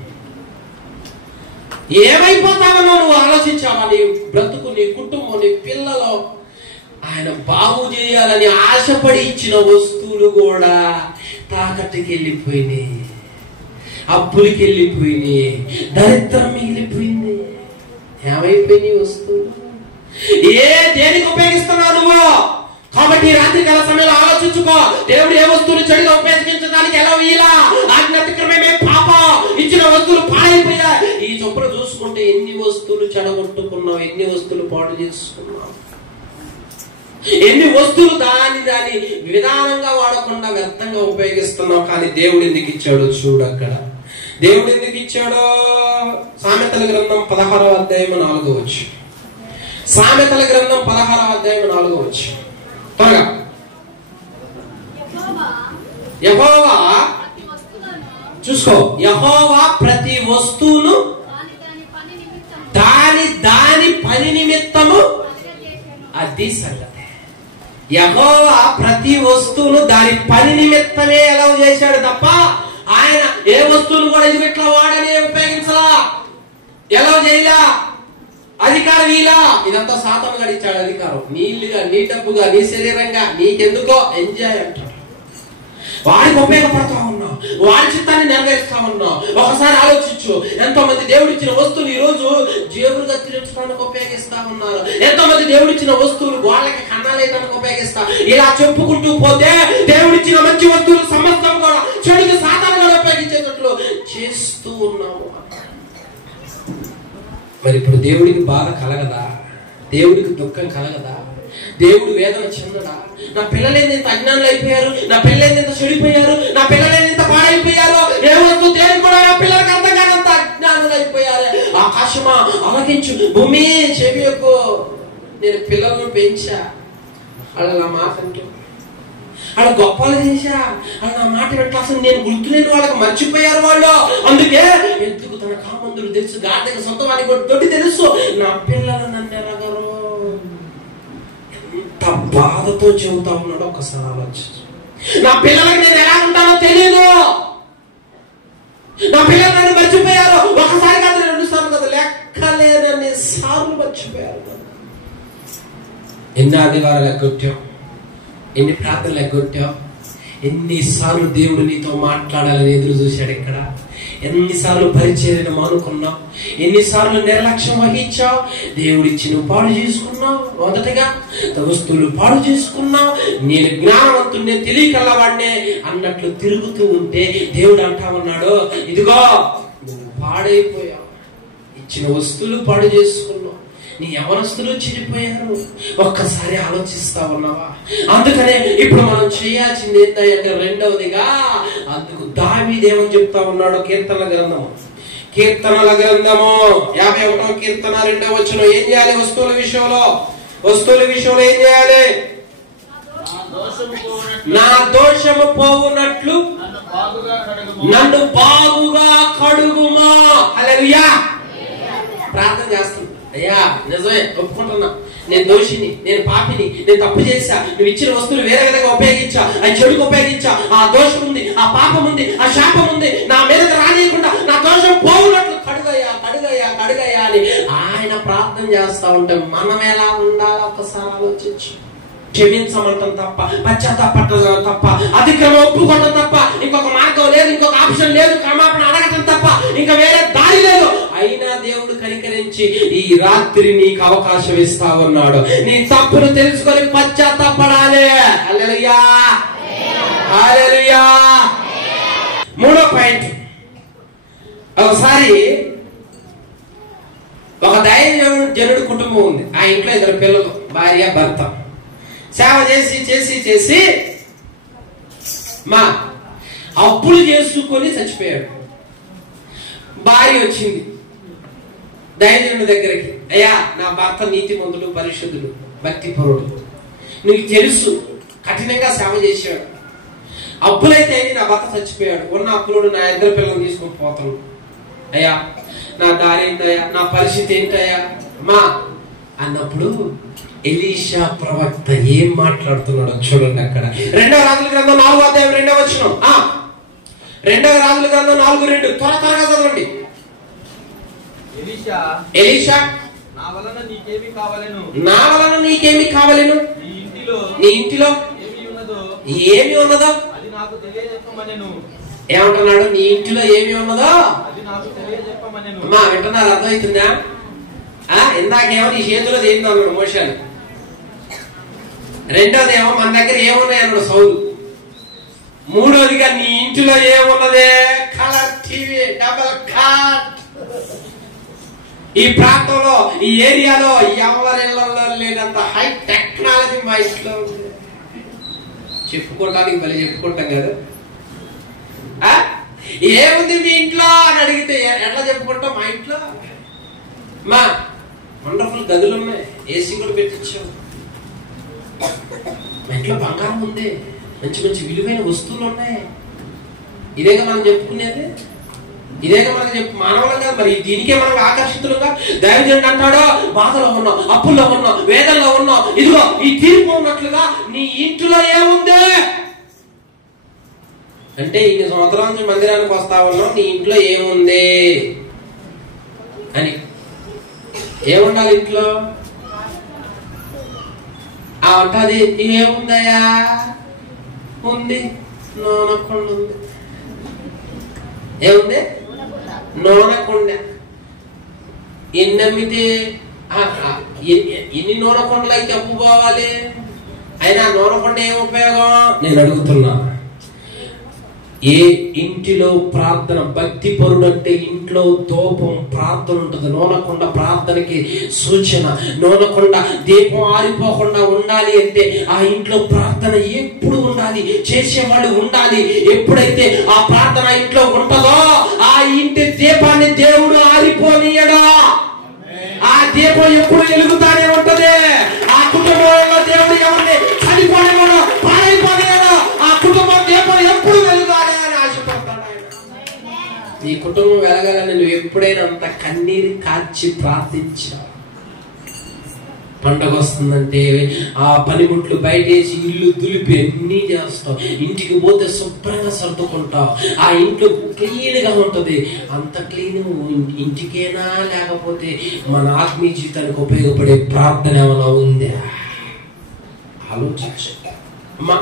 ఏమైపోతావో నువ్వు ఆలోచించావా? నీ బ్రతుకు, నీ కుటుంబం, నీ పిల్లలు ఆయన బాగు చేయాలని ఆశపడి ఇచ్చిన వస్తువులు కూడా తాకట్టుకి వెళ్ళిపోయినాయి, అప్పులకి వెళ్ళిపోయినాయి, దరిద్రం మిగిలిపోయింది. ఏమైపోయినాయి వస్తువులు? దేనికి ఉపయోగిస్తున్నావు నువ్వు? కాబట్టి రాత్రి కాల సమయంలో ఆలోచించుకో. దేవుడు ఏ వస్తువులు చెడుగా ఉపయోగించడానికి ఎలా వీలా ఆజ్ఞాతిక్రమే పాపం, ఇచ్చిన వస్తువులు పాడైపోయా. ఈ చొప్పున చూసుకుంటే ఎన్ని వస్తువులు చెడగొట్టుకున్నావు, ఎన్ని వస్తువులు పాడు చేసుకున్నావు, ఎన్ని వస్తువులు దాని విధానంగా వాడకుండా వ్యర్థంగా ఉపయోగిస్తున్నావు. కానీ దేవుడు ఎందుకు ఇచ్చాడో చూడు. అక్కడ దేవుడు ఎందుకు ఇచ్చాడో సామెతల గ్రంథం 16వ అధ్యాయం 4వ వచనం. సామెతల గ్రంథం 16వ అధ్యాయం 4వ వచనం. త్వరగా. యెహోవా చూసుకో, యెహోవా ప్రతి వస్తువును దాని పని నిమిత్తము, అది సంగతి. యెహోవా ప్రతి వస్తువును దాని పని నిమిత్తమే ఎలా చేశాడు తప్ప ఆయన ఏ వస్తువును కూడా ఇట్లా వాడని ఉపయోగించలా, ఎలా చేయలా. అధికారం ఇలా ఇదంతా సాతాను గడిచాడు. అధికారం నీళ్ళుగా, నీ డబ్బుగా, నీ శరీరంగా, నీకెందుకో ఎంజాయ్ అంటాడు. వాడికి ఉపయోగపడతా ఉన్నావు. వారి చిత్తాన్ని నెరవేరుస్తా ఉన్నాం. ఒకసారి ఆలోచించు, ఎంతో మంది దేవుడిచ్చిన వస్తువులు ఈ రోజు జేబులు కత్తిరించడానికి ఉపయోగిస్తా ఉన్నారు. ఎంతో మంది దేవుడిచ్చిన వస్తువులు గోళ్ళకి కన్నాలేయడానికి ఉపయోగిస్తా. ఇలా చెప్పుకుంటూ పోతే దేవుడిచ్చిన మంచి వస్తువులు సమస్తం కూడా చెడుకు సాధారణంగా ఉపయోగించేటట్లు చేస్తూ ఉన్నాము. మరి ఇప్పుడు దేవుడికి బాధ కలగదా? దేవుడికి దుఃఖం కలగదా? దేవుడు వేదన చెందడా? నా పిల్లలేని ఇంత అజ్ఞానులు అయిపోయారు, నా పిల్లలేని ఇంత చెడిపోయారు, నా పిల్లలేని ఇంత పాడైపోయారు, ఏమొస్తూ దేవుడు కూడా నా పిల్లలకి అర్థం కానంత అజ్ఞానులు అయిపోయారు. ఆకాశమా ఆలకించు, భూమి చెవియకు, నేను పిల్లలను పెంచా, అలా నా మాట అంటూ అలా గొప్పలు చేశా, అలా నా మాట పెట్టా. అసలు నేను గుర్తులేని వాళ్ళకి మర్చిపోయారు వాళ్ళు. అందుకే ఎందుకు తన కామందులు తెలుసు, గాడిదకి సొంత వాడికి దొడ్డి తెలుసు, నా పిల్లలు నన్ను ఎరగరు. ఎంత బాధతో చెబుతా ఉన్నాడో ఒకసారి ఆలోచించు. నా పిల్లలకి నేను ఎలా ఉంటానో తెలియదు, నా పిల్లలు నన్ను మర్చిపోయారు. ఒకసారి కాదు, 2 సార్లు కాదు, లెక్కలేనన్ని సార్లు మర్చిపోయారు. ఎన్ని ఆదివారాలు ఎగ్గొట్టాం, ఎన్ని ప్రార్థనలు ఎగ్గొట్టావు, ఎన్నిసార్లు దేవుడు నీతో మాట్లాడాలని ఎదురు చూశాడు. ఇక్కడ ఎన్నిసార్లు పరిచర్యను మానుకున్నావు, ఎన్నిసార్లు నిర్లక్ష్యం వహించావు, దేవుడిచ్చి నువ్వు పాడు చేసుకున్నావు. మొదటగా వస్తువులు పాడు చేసుకున్నావు. నేను జ్ఞానవంతుడినే, తెలియకల్లవాడినే అన్నట్లు తిరుగుతూ ఉంటే దేవుడు అంటా ఉన్నాడు, ఇదిగో నువ్వు పాడైపోయావు, ఇచ్చిన వస్తువులు పాడు చేసుకున్నావు, నీ యవనస్తులు చెడిపోయారు. ఒక్కసారి ఆలోచిస్తా ఉన్నావా? అందుకనే ఇప్పుడు మనం చేయాల్సింది ఏంటంటే, రెండవదిగా అందుకు దావీదేమని చెప్తా ఉన్నాడు. కీర్తనల గ్రంథము 51వ కీర్తన 2వ వచనం. ఏం చేయాలి వస్తువుల విషయంలో? వస్తువుల విషయంలో ఏం చేయాలి? నా దోషము పోవునట్లు నన్ను బాగుగా కడుగుమా. హల్లెలూయా. ప్రార్థన చేస్తుంది, అయ్యా నిజమే ఒప్పుకుంటున్నా, నేను దోషిని, నేను పాపిని, నేను తప్పు చేశా, నువ్వు ఇచ్చిన వస్తువులు వేరే విధంగా ఉపయోగించా, అది చెడుకు ఉపయోగించా, ఆ దోషం ఉంది, ఆ పాపం ఉంది, ఆ శాపం ఉంది, నా మీదకి రానియకుండా నా దోషం పోవునట్లు కడుగయ్యా కడుగయ్యా కడుగయ్యా అని ఆయన ప్రార్థన చేస్తా ఉంటే మనం ఎలా ఉండాలో ఒకసారి ఆలోచించు. క్షమించమంటాం తప్ప, పశ్చాత్తాపడటం తప్ప, అతిక్రమం ఒప్పుకోవటం తప్ప ఇంకొక మార్గం లేదు, ఇంకొక ఆప్షన్ లేదు, క్షమాపణ అడగటం తప్ప ఇంకా వేరే దారి లేదు. అయినా దేవుడు కనికరించి ఈ రాత్రి నీకు అవకాశం ఇస్తా ఉన్నాడు. నీ తప్పును తెలుసుకొని పశ్చాత్తాపడాలి. హల్లెలూయా, హల్లెలూయా. 3వ పాయింట్. ఒకసారి ఒక దైవజనుడి కుటుంబం ఉంది. ఆ ఇంట్లో 2 పిల్లలు, భార్య భర్త. సేవ చేసి చేసి చేసి మా అప్పులు చేసుకొని చచ్చిపోయాడు. భార్య వచ్చింది దైవజనుడి దగ్గరికి, అయ్యా నా భర్త నీతిమంతుడు, పరిశుద్ధుడు, భక్తిపరుడు, నీకు తెలుసు, కఠినంగా సేవ చేశాడు, అప్పులైతే నా భర్త చచ్చిపోయాడు, ఉన్న అప్పులోడు నా 2 పిల్లలను తీసుకొని పోతాను, అయ్యా నా దారి ఏంటయ్యా, నా పరిస్థితి ఏంటయ్యా మా అన్నప్పుడు ఎలీషా ప్రవక్త ఏం మాట్లాడుతున్నాడో చూడండి. అక్కడ 2వ రాజుల గ్రంథం 4వ అధ్యాయం 2వ వచనం. 2వ రాజుల గ్రంథం 4:2 త్వరగా చదవండి. ఎలీషా నా వలన నీకేమి కావలెను, నీ ఇంటిలో ఏమి ఉన్నదో ఏమంటున్నాడు? నీ ఇంటిలో ఏమి ఉన్నదో అమ్మా వింటున్నారు, అర్థమవుతుందా? ఇందాకేమో నీ చేతిలో ఏందో అన్నాడు మోషాను, రెండోదేమో మన దగ్గర ఏమున్నాయి అన్నాడు సౌలు, మూడోదిగా నీ ఇంటిలో ఏమున్నదే? Colour TV, double cot. ఈ ప్రాంతంలో, ఈ ఏరియాలో ఎవరిళ్లలో లేనంత హై టెక్నాలజీ మా ఇంట్లో ఉంది. చెప్పుకోవడానికి మళ్ళీ చెప్పుకుంటాం కదా, ఏముంది మీ ఇంట్లో అని అడిగితే ఎట్లా చెప్పుకుంటాం? మా ఇంట్లో మా వండర్ఫుల్ గదులు ఉన్నాయి, ఏసీ కూడా పెట్టించాం, మా ఇంట్లో బంగారం ఉంది, మంచి మంచి విలువైన వస్తువులు ఉన్నాయి. ఇదేగా మనం చెప్పుకునేది, ఇదేగా మనకు మానవులం కదా. మరి దీనికే మనం ఆకర్షితులుగా దైవజనుడు అంటాడో, బాధలో ఉన్నాం, అప్పుల్లో ఉన్నాం, వేదనలో ఉన్నాం, ఇదిగో ఈ తీర్పు ఉన్నట్లుగా నీ ఇంట్లో ఏముంది అంటే, ఇన్ని సంవత్సరాల నుంచి మందిరానికి వస్తా ఉన్నాం, నీ ఇంట్లో ఏముంది అని. ఏముండాలి ఇంట్లో? అంటది ఏముందయా, ఉంది నూనె కొండ ఉంది, ఏముంది? నూనె కుండ. ఎన్ని అమ్మితే ఎన్ని నూనె కొండలు అయితే అప్పు పోవాలి? అయినా నూనె కొండ ఏం ఉపయోగం నేను అడుగుతున్నా. ఏ ఇంటిలో ప్రార్థన, భక్తి పరుడు అంటే ఇంట్లో దూపం ప్రార్థన ఉంటుంది. నూనెకొండ ప్రార్థనకి సూచన. నూనెకొండ దీపం ఆరిపోకుండా ఉండాలి అంటే ఆ ఇంట్లో ప్రార్థన ఎప్పుడు ఉండాలి, చేసేవాళ్ళు ఉండాలి. ఎప్పుడైతే ఆ ప్రార్థన ఇంట్లో ఉంటుందో ఆ ఇంటి దీపాన్ని దేవుడు ఆరిపోనీయడా. ఆ దీపం ఎప్పుడు వెలుగుతానే ఉంటది. ఆ కుటుంబంలో దేవుడు ఎవరిని చనిపోనేవాడు, పాడైపోనేవాడు. ఆ కుటుంబం దీపం ఎప్పుడు వెలుగాలి అని ఆశపడతాడు ఆయన. ఈ కుటుంబం వెలగాలని నువ్వు ఎప్పుడైనా అంత కన్నీరు కార్చి ప్రార్థించావు? పండగ వస్తుందంటే ఆ పనిముట్లు బయటేసి ఇల్లు దులిపి అన్నీ చేస్తావు. ఇంటికి పోతే శుభ్రంగా సర్దుకుంటావు. ఆ ఇంట్లో క్లీన్ గా ఉంటది. అంత క్లీన్ ఇంటికేనా లేకపోతే మన ఆత్మీయ జీవితానికి ఉపయోగపడే ప్రార్థన ఏమైనా ఉందా? ఆలోచించండి అమ్మా.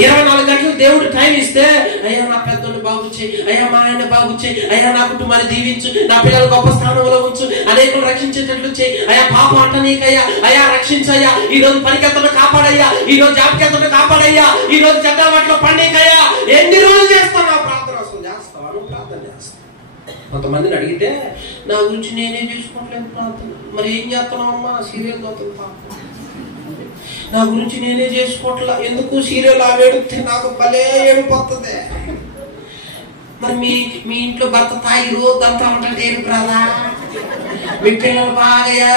24 గంటలు దేవుడు టైం ఇస్తే, అయ్యా నా పెద్దోని బాగు చేయి, అయ్యా మా ఆయన బాగు చేయి, అయ్యా నా కుటుంబాన్ని దీవించు, నా పిల్లలు గొప్ప స్థానంలో ఉంచు, అనేకులు రక్షించేటట్లు చేయి, అయ్యా పాపం అంట నీకయ్యా, అయ్యా రక్షించయ్యా, ఈ రోజు పనికెళ్తున్న కాపాడయ్యా, ఈ రోజు జాబ్కెళ్తున్న కాపాడయ్యా, ఈ రోజు చెడ్డ వాటిలో పండికయ్యా. ఎన్ని రోజులు చేస్తావు ప్రార్థన? అసలు చేస్తావు? ప్రార్థన చేస్తావు. కొంతమందిని అడిగితే నా గురించి నేనే చేసుకోవట్లేదు ప్రార్థన. మరి ఏం చేస్తున్నావు అమ్మా? సీరియల్ అవుతుంది. నా గురించి నేనే చేసుకోవట్లా. ఎందుకు? సీరియల్ ఆవేడితే నాకు భలే ఏడిపోతుంది. మరి మీ ఇంట్లో భర్త తాగి రోజు అంతా ఉంటే ఏడుపు రాదా? మీ పిల్లలు బాగా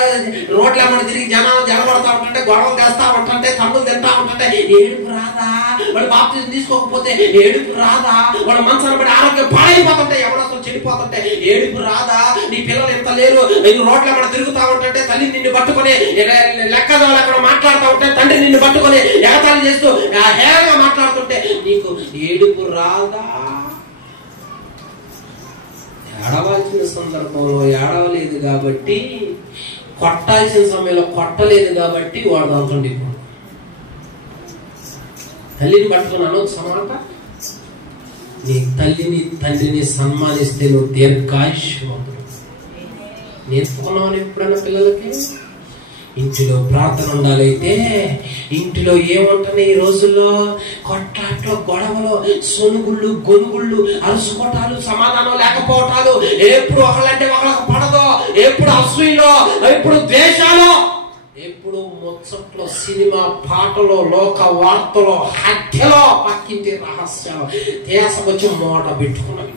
రోడ్ల ఏమన్నా తిరిగి జనబడతా ఉంటుంటే, గొడవలు చేస్తా ఉంటుంటే, తమ్ములు తింటా ఉంటుంటే ఏడుపు రాదా? వాడు బాప్తిజం తీసుకోకపోతే ఏడుపు రాదా? వాడు మనసును బట్టి ఆరోగ్యం పాడైపోతుంటే, ఎవరో చెడిపోతుంటే ఏడుపు రాదా? నీ పిల్లలు ఎంత లేరు, రోడ్ల ఏమన్నా తిరుగుతా ఉంటుంటే తల్లి నిన్ను పట్టుకొని లెక్కదో అక్కడ మాట్లాడుతూ ఉంటే, తండ్రి నిన్ను పట్టుకొని ఎగతాళి చేస్తూ హేళనగా మాట్లాడుతుంటే నీకు ఏడుపు రాదా? ఏడవాల్సిన సందర్భంలో ఏడవలేదు కాబట్టి, కొట్టాల్సిన సమయంలో కొట్టలేదు కాబట్టి వాడు దాంట్లో ఇప్పుడు తల్లిని పట్టుకున్నాను సమాట. నీ తల్లిని తండ్రిని సన్మానిస్తే నువ్వు దీర్ఘాయుష్మంతుడు. నేర్చుకున్నావు ఎప్పుడన్నా పిల్లలకి? ఇంటిలో ప్రార్థన ఉండాలైతే ఇంటిలో ఏముంటుంది? ఈ రోజుల్లో కొట్లాట్లో, గొడవలు, సొనుగుళ్ళు, గొనుగుళ్ళు, అరుసుకోటాలు, సమాధానం లేకపోవటాలు, ఎప్పుడు ఒకళ్ళంటే ఒకళ్ళకి పడదో, ఎప్పుడు అసూయలో, ఎప్పుడు ద్వేషాలు, ఎప్పుడు ముచ్చట్లో, సినిమా పాటలో, లోక వార్తలో, హత్యలో, పక్కింటి రహస్యాలు, దేశకొచ్చి మూట పెట్టుకున్నావు.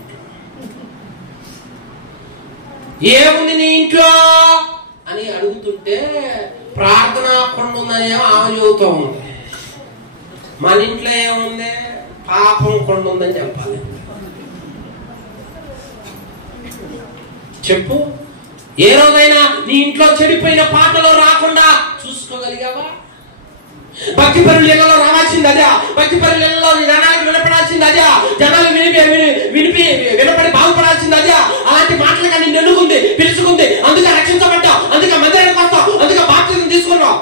ఏముంది నీ ఇంట్లో అని అడుగుతుంటే ప్రార్థన కొండ ఉందనేమో ఆమె చెబుతూ ఉంది. మన ఇంట్లో ఏముంది? పాపం కొండ ఉందని చెప్పాలి. చెప్పు. ఏ రోజైనా నీ ఇంట్లో చెడిపోయిన పాటలో రాకుండా చూసుకోగలిగావా? భక్తి పరులలో రావాల్సింది అదే. భక్తి పరులలో జనాలకు వినపడాల్సింది అదే. జనాలు వినపడి బాగుపడాల్సింది అదే. అలాంటి మాటలుగా నిన్ను ఎన్నుకుంది, పిలుచుకుంది, అందుకే రక్షించబడ్డావు, అందుకే మందిరానికి వస్తావు, అందుకే బాప్తిజం తీసుకున్నావు.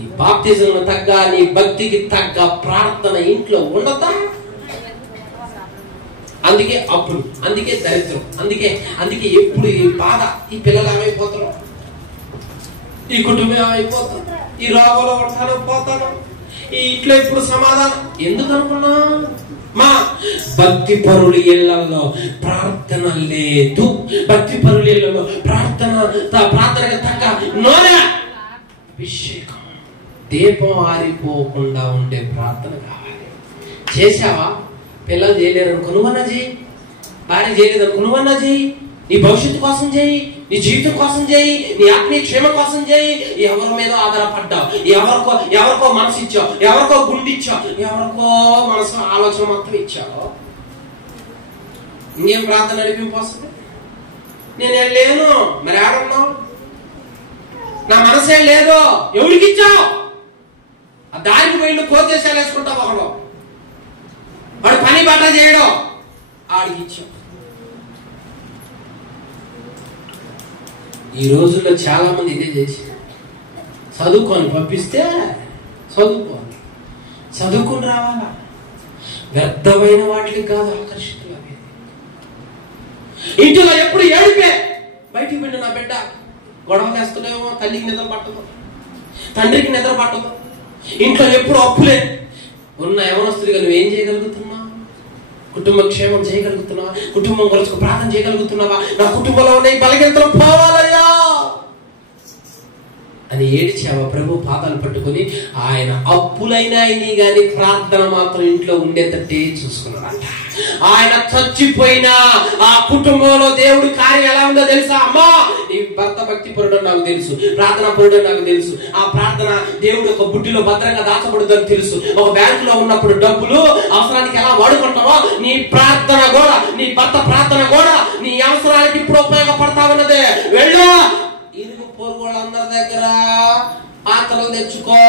ఈ బాప్తిజం తగ్గ, నీ భక్తికి తగ్గ ప్రార్థన ఇంట్లో ఉండదా? అందుకే అప్పుడు, అందుకే దరిద్రం, అందుకే ఎప్పుడు ఈ బాధ. ఈ పిల్లలు ఏమైపోతారు, ఈ కుటుంబం ఏమైపోతారు, ఈ రోగంలో ఉంటాను పోతాను, ఈ ఇంట్లో ఇప్పుడు సమాధానం ఎందుకు అనుకున్నా? మా భక్తి పరుల ఇళ్లలో ప్రార్థన లేదు. భక్తి పరుల ఇళ్లలో ప్రార్థనకు తగ్గ నూనె అభిషేకం, దీపం ఆరిపోకుండా ఉండే ప్రార్థన కావాలి. చేసావా? పిల్లలు చేయలేరు అనుకో, నువ్వన్నా చేయి. భార్య చేయలేదు అనుకో, నువ్వన్నా చేయి. నీ భవిష్యత్తు కోసం చేయి, నీ జీవితం కోసం చేయి, నీ ఆత్మీయ క్షేమం కోసం చేయి. ఎవరి మీద ఆధారపడ్డావు? ఎవరికో మనసు ఇచ్చావు, ఎవరికో గుండిచ్చావు, ఎవరికో మనసు ఆలోచన మొత్తం ఇచ్చావు. ఇంకేం ప్రార్థన నడిపింపు వస్తుంది? నేను లేను, మరి ఆడున్నావు? నా మనసే లేదు, ఎవరికి ఇచ్చావు? ఆ దారికి పోయి కోతేశాలు వేసుకుంటావు. ఒకళ్ళు వాడు పని బట్ట చేయడం, ఆడికి ఇచ్చావు. ఈ రోజుల్లో చాలా మంది ఇదే చేసి చదువుకొని పంపిస్తే చదువుకుని రావాలా, వ్యర్థమైన వాటికి కాదు ఆకర్షితులు. ఇంటిలో ఎప్పుడు ఏడిపే, బయటికి వెళ్ళి నా బిడ్డ గొడవ చేస్తున్నామో తల్లికి నిద్ర పట్టదు, తండ్రికి నిద్ర పట్టదు. ఇంట్లో ఎప్పుడు అప్పులే ఉన్న యవనస్తుడిగా నువ్వేం చేయగలుగుతున్నావు? కుటుంబ క్షేమం చేయగలుగుతున్నావా? కుటుంబం కొరకు ప్రార్థన చేయగలుగుతున్నావా? నా కుటుంబంలో ఉన్న ఈ బలహీనతలు పోవాలయ్యా అని ఏడిచావా? ప్రభు పాదాలు పట్టుకొని ఆయన అప్పులైనా అయినా కానీ ప్రార్థన మాత్రం ఇంట్లో ఉండేటట్టే చూసుకున్నాడంట. ఆయన చచ్చిపోయినా ఆ కుటుంబంలో దేవుడి కార్యం ఎలా ఉందో తెలుసా? అమ్మా, నీ భర్త భక్తి పరుడు నాకు తెలుసు, ప్రార్థన పరుడు నాకు తెలుసు. ఆ ప్రార్థన దేవుడు ఒక బుడ్డిలో భద్రంగా దాచబడుతుందని తెలుసు. ఒక బ్యాంకులో ఉన్నప్పుడు డబ్బులు అవసరానికి ఎలా వాడుకుంటావో నీ ప్రార్థన కూడా, నీ భర్త ప్రార్థన కూడా నీ అవసరానికి ఇప్పుడు ఉపయోగపడతా ఉన్నదే. వెళ్ళు, ఇరుగు పొరుగు వాళ్ళందరి దగ్గర పాత్రలు తెచ్చుకో,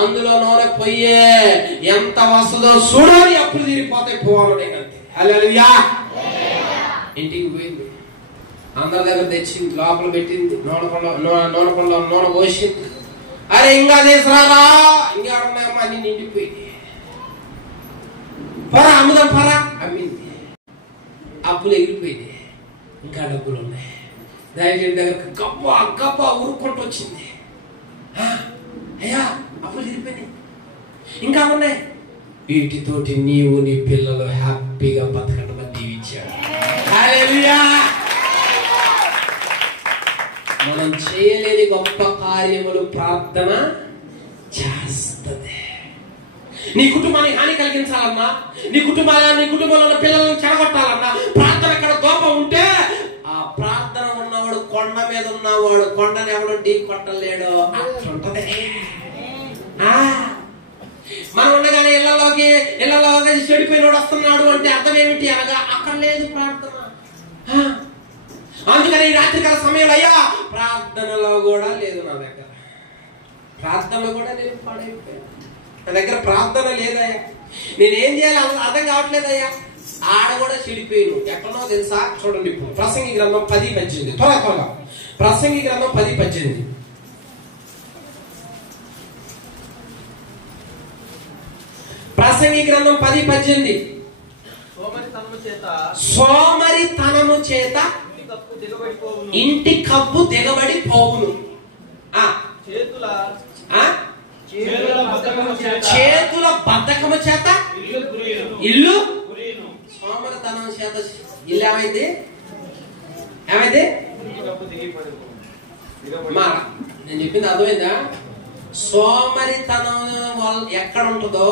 అందులో నూనె పొయ్యే, ఎంత వస్తుందో చూడాలి, అప్పులు తీరిపోతాయి పోవాలి. హల్లెలూయా. ఇంటికి పోయింది, అందరి దగ్గర తెచ్చింది, లోపల పెట్టింది, నూనె పోసింది. అరే ఇంకా తీసుకురారా, ఇంకా ఉన్నాయమ్మా, అన్ని నిండిపోయింది. పరా అమ్ముదాం, పరా అమ్మింది. అప్పులు ఎగిరిపోయింది, ఇంకా డబ్బులు ఉన్నాయి. దయచేసి దగ్గర గబ్బా ఊరుకుంటూ వచ్చింది. అయ్యా అప్పులు తీరిపోయినాయి, ఇంకా ఉన్నాయి. వీటితోటి నీవు నీ పిల్లలు హ్యాపీగా బతకడం దీవించాడు. హల్లెలూయా. మనం చేయలేని గొప్ప కార్యములు ప్రార్థన చేస్తుంది. నీ కుటుంబానికి హాని కలిగించాలన్నా, నీ కుటుంబంలో ఉన్న పిల్లలను చెడగొట్టాలన్నా ప్రార్థన ఎక్కడ దోపం ఉంటే ఆ ప్రార్థన ఉన్నవాడు కొండ మీద ఉన్నవాడు కొండని ఎవడు ఢీ కొట్టలేడు. అట్లుంటది. మనం ఉండగానే ఇళ్లలోకి చెడిపోయినోడు వస్తున్నాడు అంటే అర్థం ఏమిటి అనగా అక్కడ లేదు ప్రార్థన. అందుకని ఈ రాత్రికాల సమయంలో అయ్యా ప్రార్థనలో కూడా లేదు, నా దగ్గర ప్రార్థనలో కూడా నేను పాడైపోయాను, నా దగ్గర ప్రార్థన లేదయ్యా, నేనేం చేయాలి అర్థం కావట్లేదయ్యా. ఆడ కూడా చెడిపోయాను. ఎక్కడో తెలుసా? చూడండి, ఇప్పుడు ప్రసంగి గ్రంథం 10:18 త్వరగా ప్రసంగి గ్రంథం 10:18. ప్రసంగి గ్రంథం 10:18. సోమరితనము చేత ఇంటి కప్పు దిగబడి పోవును, చేతుల బద్ధకము చేత ఇల్లు. సోమరితనం చేత ఇల్లు ఏమైంది? నేను చెప్పింది అర్థమైందా? సోమరితనం ఎక్కడ ఉంటుందో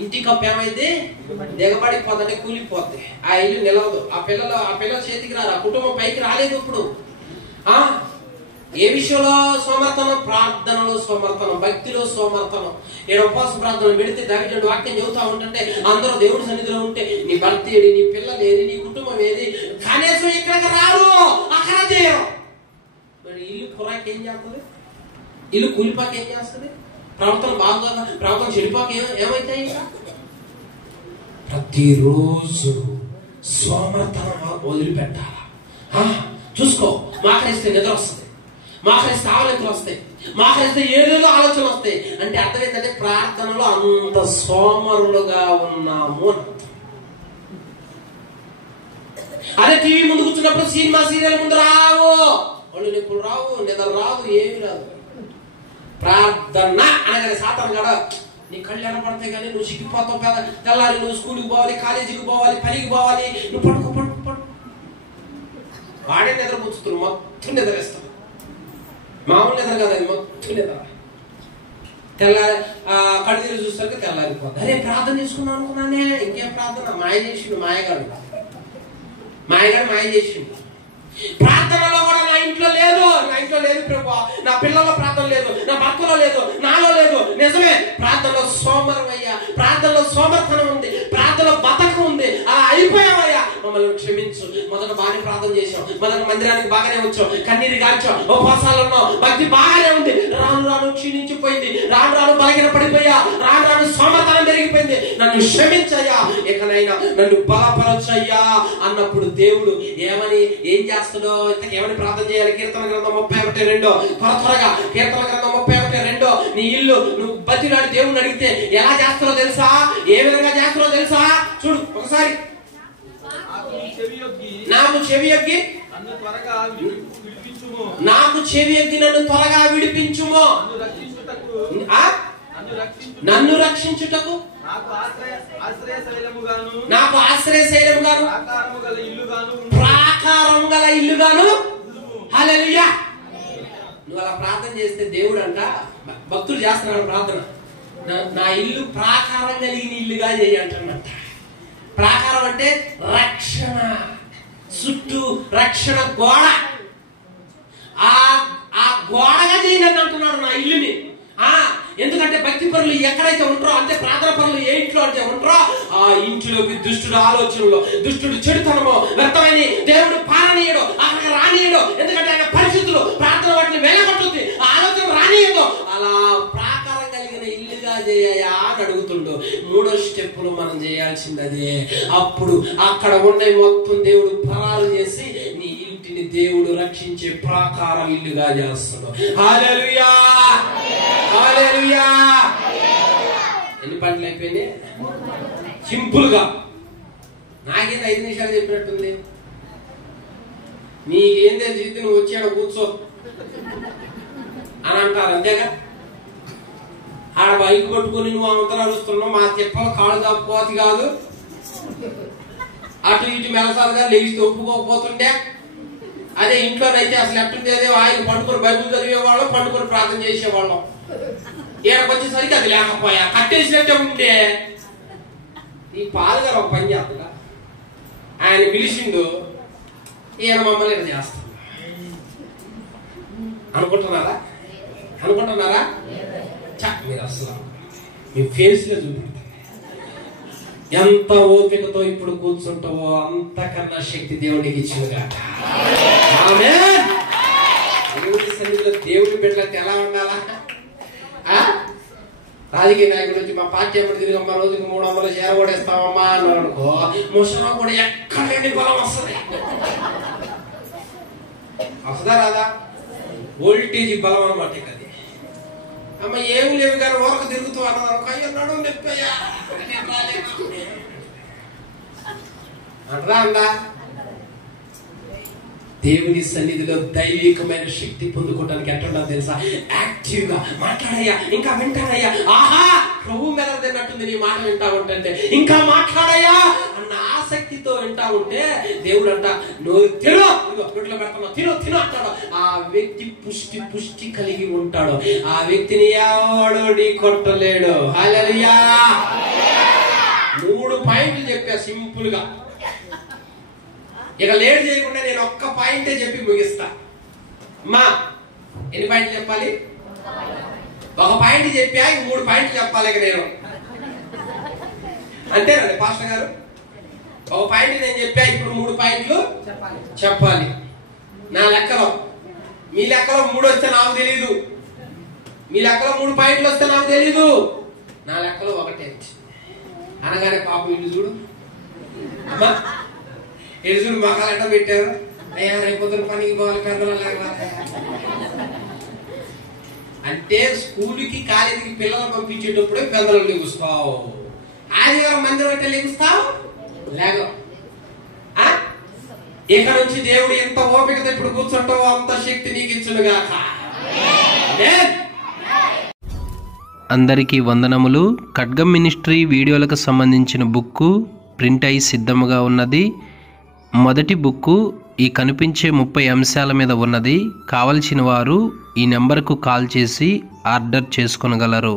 ఇంటి కప్పు ఏమైంది? దిగబడిపోతుంటే కూలిపోద్ది, ఆ ఇల్లు నిలవదు, ఆ పిల్లల చేతికి రారు, ఆ కుటుంబం పైకి రాలేదు. ఇప్పుడు ఏ విషయంలో సోమర్థనం? ప్రార్థనలో సోమర్థనం, భక్తిలో సోమర్థనం. నేను ఉపవాస ప్రార్థనలు పెడితే దావిదుడు వాక్యం చెబుతా ఉంటుంటే అందరూ దేవుడి సన్నిధిలో ఉంటే నీ భర్త ఏది, నీ పిల్లలు ఏది, నీ కుటుంబం ఏది, కనీసం ఇక్కడికి రారు, అక్కడ చేయరు. మరి ఇల్లు పురాకి ఏం చేస్తుంది? ఇల్లు కూలిపాక ఏం చేస్తుంది? ప్రవర్తన చెడిపాక ఏమైతాయి? ఇంకా ప్రతిరోజు సోమర్థనం వదిలిపెట్టాలా? చూసుకో, మాకరిస్తే నిద్ర వస్తుంది, మాకరిస్తే ఆలోచనలు వస్తాయి, మాకరిస్తే ఏదేదో ఆలోచనలు వస్తాయి. అంటే అర్థం ఏంటంటే ప్రార్థనలో అంత సోమరులుగా ఉన్నాము. అదే టీవీ ముందు కూర్చున్నప్పుడు సినిమా సీరియల్ ముందు రావు, వాళ్ళు ఎప్పుడు రావు, నిద్ర రాదు, ఏమి రాదు. ప్రార్థన అనగానే సాతాను కూడా నీ కళ్ళు ఎడపడతాయి కానీ నువ్వు సిగ్గిపోతావు కదా, తెల్లారి నువ్వు స్కూల్కి పోవాలి, కాలేజీకి పోవాలి, పనికి పోవాలి, నువ్వు పడుకో. వాడే నిద్ర పుచ్చుతున్నారు, మొత్తం నిద్రేస్తావు. మామూలు నిద్ర కదా, అది మొత్తం నిద్ర. తెల్లారి కళ్ళు తిరిగి చూస్తాక తెల్లారిపోతుంది. అరే ప్రార్థన చేసుకున్నాను అనుకున్నానే, ఇంకేం ప్రార్థన? మాయ చేసిండు, మాయగాడు మాయ చేసిండు. ప్రార్థనలో కూడా నా ఇంట్లో లేదు ప్రభు, నా పిల్లల్లో ప్రార్థన లేదు, నా భర్తలో లేదు, నాలో లేదు. నిజమే, ప్రార్థనలో సోమరమయ్యా, ప్రార్థనలో సోమర్థనం ఉంది, ప్రార్థనలో బతకం ఉంది. అలా అయిపోయావయ్యా, మమ్మల్ని క్షమించు. మొదట బాగానే ప్రార్థన చేసాం, మొదట మందిరానికి బాగానే వచ్చాం, కన్నీరు గాల్చాం, ఉపవాసాలు ఉన్నాం, భక్తి బాగానే ఉంది. రాను క్షీణించిపోయింది, రాను బలహీన పడిపోయా, రాను సోమర్థనం పెరిగిపోయింది. నన్ను క్షమించయ్యా, ఇకనైనా నన్ను బలపరచయ్యా అన్నప్పుడు దేవుడు ఏం చేస్తాడో ఇంతకేమని ప్రార్థన చేయాలి? కీర్తన గ్రంథం 31:2 త్వరగా కీర్తన గ్రంథం 31:2. నీ ఇల్లు నువ్వు బతిలాడి దేవుడిని అడిగితే ఎలా చేస్తారో తెలుసా? ఏ విధంగా చేస్తారో తెలుసా? ఒకసారి. నాకు చెవి యొగ్గి నాకు చెవి యొగ్గి నన్ను త్వరగా విడిపించుము. నన్ను రక్షించుటకు నాకు ఆశ్రయశైలముగాను ప్రాకారము గల ఇల్లుగాను. హల్లెలూయా. నువ్వు అలా ప్రార్థన చేస్తే దేవుడు అంట, భక్తులు చేస్తున్నాడు ప్రార్థన, నా ఇల్లు ప్రాకారం కలిగిన ఇల్లుగా చేయి అంటున్నట్ట. ప్రాకారం అంటే రక్షణ, చుట్టూ రక్షణ గోడ. ఆ గోడగా చేయనని అంటున్నాడు నా ఇల్లుని. ఎందుకంటే భక్తి పరులు ఎక్కడైతే ఉంటారో, అంటే ప్రార్థన పరులు ఏ ఇంట్లో అయితే ఉంటారో ఆ ఇంట్లోకి దుష్టుడు ఆలోచనలో, దుష్టుడు చెడుతనమో, వ్యర్థమైన దేవుడు పారనీయడు, అక్కడ రానీయడు. ఎందుకంటే ఆయన పరిస్థితులు ప్రార్థన వాటిని వెళ్ళగొట్టుద్ది, ఆ ఆలోచన రానీయదు. అలా ప్రాకారం కలిగిన ఇల్లుగా చేయయా అని అడుగుతుండు. 3వ స్టెప్పులు మనం చేయాల్సింది అదే. అప్పుడు అక్కడ ఉండే మొత్తం దేవుడు పరాలు చేసి నీ ఇంటిని దేవుడు రక్షించే ప్రాకారం ఇల్లుగా చేస్తాడు. హల్లెలూయా, హల్లెలూయా. ఎన్ని పంటలు అయిపోయింది? సింపుల్ గా. నాకేంది 5 నిమిషాలు చెప్పినట్టుంది. నీకేం తెలిసి నువ్వు వచ్చాడు కూర్చో అని అంటారు, అంతేగా. ఆడ బైక్ పట్టుకుని నువ్వు అవతల వస్తున్నావు, మా తిప్పలు కాళ్ళు తప్పుకోతి కాదు, అటు ఇటు మెలసాలుగా లేచి ఒప్పుకోకపోతుండే. అదే ఇంట్లోనైతే అసలు ఎట్టుంది, అదే ఆయన పండుకొని బైబుల్ చదివేవాళ్ళం, పండుకొని ప్రార్థన చేసేవాళ్ళం. ఈడకు వచ్చేసరికి అది లేకపోయా, కట్టేసినట్టే ఉంటే. ఈ పాలుగారు ఒక పని చేస్తా, ఆయన పిలిచిండు, ఈయన మమ్మల్ని ఇలా చేస్తాడు అనుకుంటున్నారా? మీరు అసలు మీ ఫేస్ లో చూపెడతారు. ఎంత ఓపికతో ఇప్పుడు కూర్చుంటావో అంతకన్నా శక్తి దేవుడికి ఇచ్చిందిగా. దేవుడి సన్నిధిలో దేవుడి బిడ్డలకు ఎలా ఉండాలా? రాజకీయ నాయకుడు వచ్చి మా పార్టీ ఎప్పుడు తిరిగమ్మా, రోజుకి 300 షేర్ కూడా ఇస్తామమ్మా అన్నాడు అనుకో, ముసలా కూడా ఎక్కడండి బలం వస్తుంది. వస్తుందా రాదా? వోల్టేజ్ బలం అనమాట. అది అమ్మ ఏమి లేవు కానీ ఊరకు తిరుగుతూ అన్నారు, అయ్యన్నాడు నొప్పయ్యా అంటరా అందా. దేవుని సన్నిధిలో దైవికమైన శక్తి పొందుకోవడానికి ఎట్లా తెలుసా? యాక్టివ్ గా మాట్లాడయ్యా, ఇంకా వింటానయ్యా, ఆహా ప్రభు మీద తిన్నట్టుంది నీ మాట వింటా ఉంటే, ఇంకా మాట్లాడయ్యా అన్న ఆసక్తితో వింటా ఉంటే దేవుడు అంట నోరు తిను, నోట్లో పెడతాను, తిను అంటాడు. ఆ వ్యక్తి పుష్టి కలిగి ఉంటాడు. ఆ వ్యక్తిని ఎవడు నీ కొట్టలేడు. హల్లెలూయా. 3 పాయింట్లు చెప్పా సింపుల్ గా. ఇక లేట్ చేయకుండా నేను ఒక్క పాయింటే చెప్పి ముగిస్తా. అమ్మా ఎన్ని పాయింట్లు చెప్పాలి? ఒక పాయింట్ చెప్పా, 3 పాయింట్లు చెప్పాలి ఇక నేను. అంతేనండి పాస్టర్ గారు. ఒక పాయింట్ నేను చెప్పా, ఇప్పుడు 3 పాయింట్లు చెప్పాలి. నా లెక్కలో, మీ లెక్కలో 3 వస్తే నాకు తెలీదు, మీ లెక్కలో 3 పాయింట్లు వస్తే నాకు తెలీదు, నా లెక్కలో 1 అనగానే పాపం ఇల్లు చూడు, అమ్మా ఇల్లు చూడు మకాలు ఎట్ట పెట్టారు, అయ్యా రేపొద్దున పనికి పోవాలి, పెద్దలు అంటే స్కూల్కి కాలేజీకి పిల్లలు పంపించేటప్పుడే పెద్దలు లెగుస్తావు, ఆదివారం మందిరం అంటే లెగుస్తావు లేక. ఇక నుంచి దేవుడు ఎంత ఓపికతో ఇప్పుడు కూర్చుంటావో అంత శక్తి నీకు ఇచ్చునుగాక. అందరికీ వందనములు. ఖడ్గం మినిస్ట్రీ వీడియోలకు సంబంధించిన బుక్కు ప్రింట్ అయి సిద్ధముగా ఉన్నది. మొదటి బుక్కు ఈ కనిపించే 30 అంశాల మీద ఉన్నది. కావలసిన వారు ఈ నెంబర్కు కాల్ చేసి ఆర్డర్ చేసుకొనగలరు.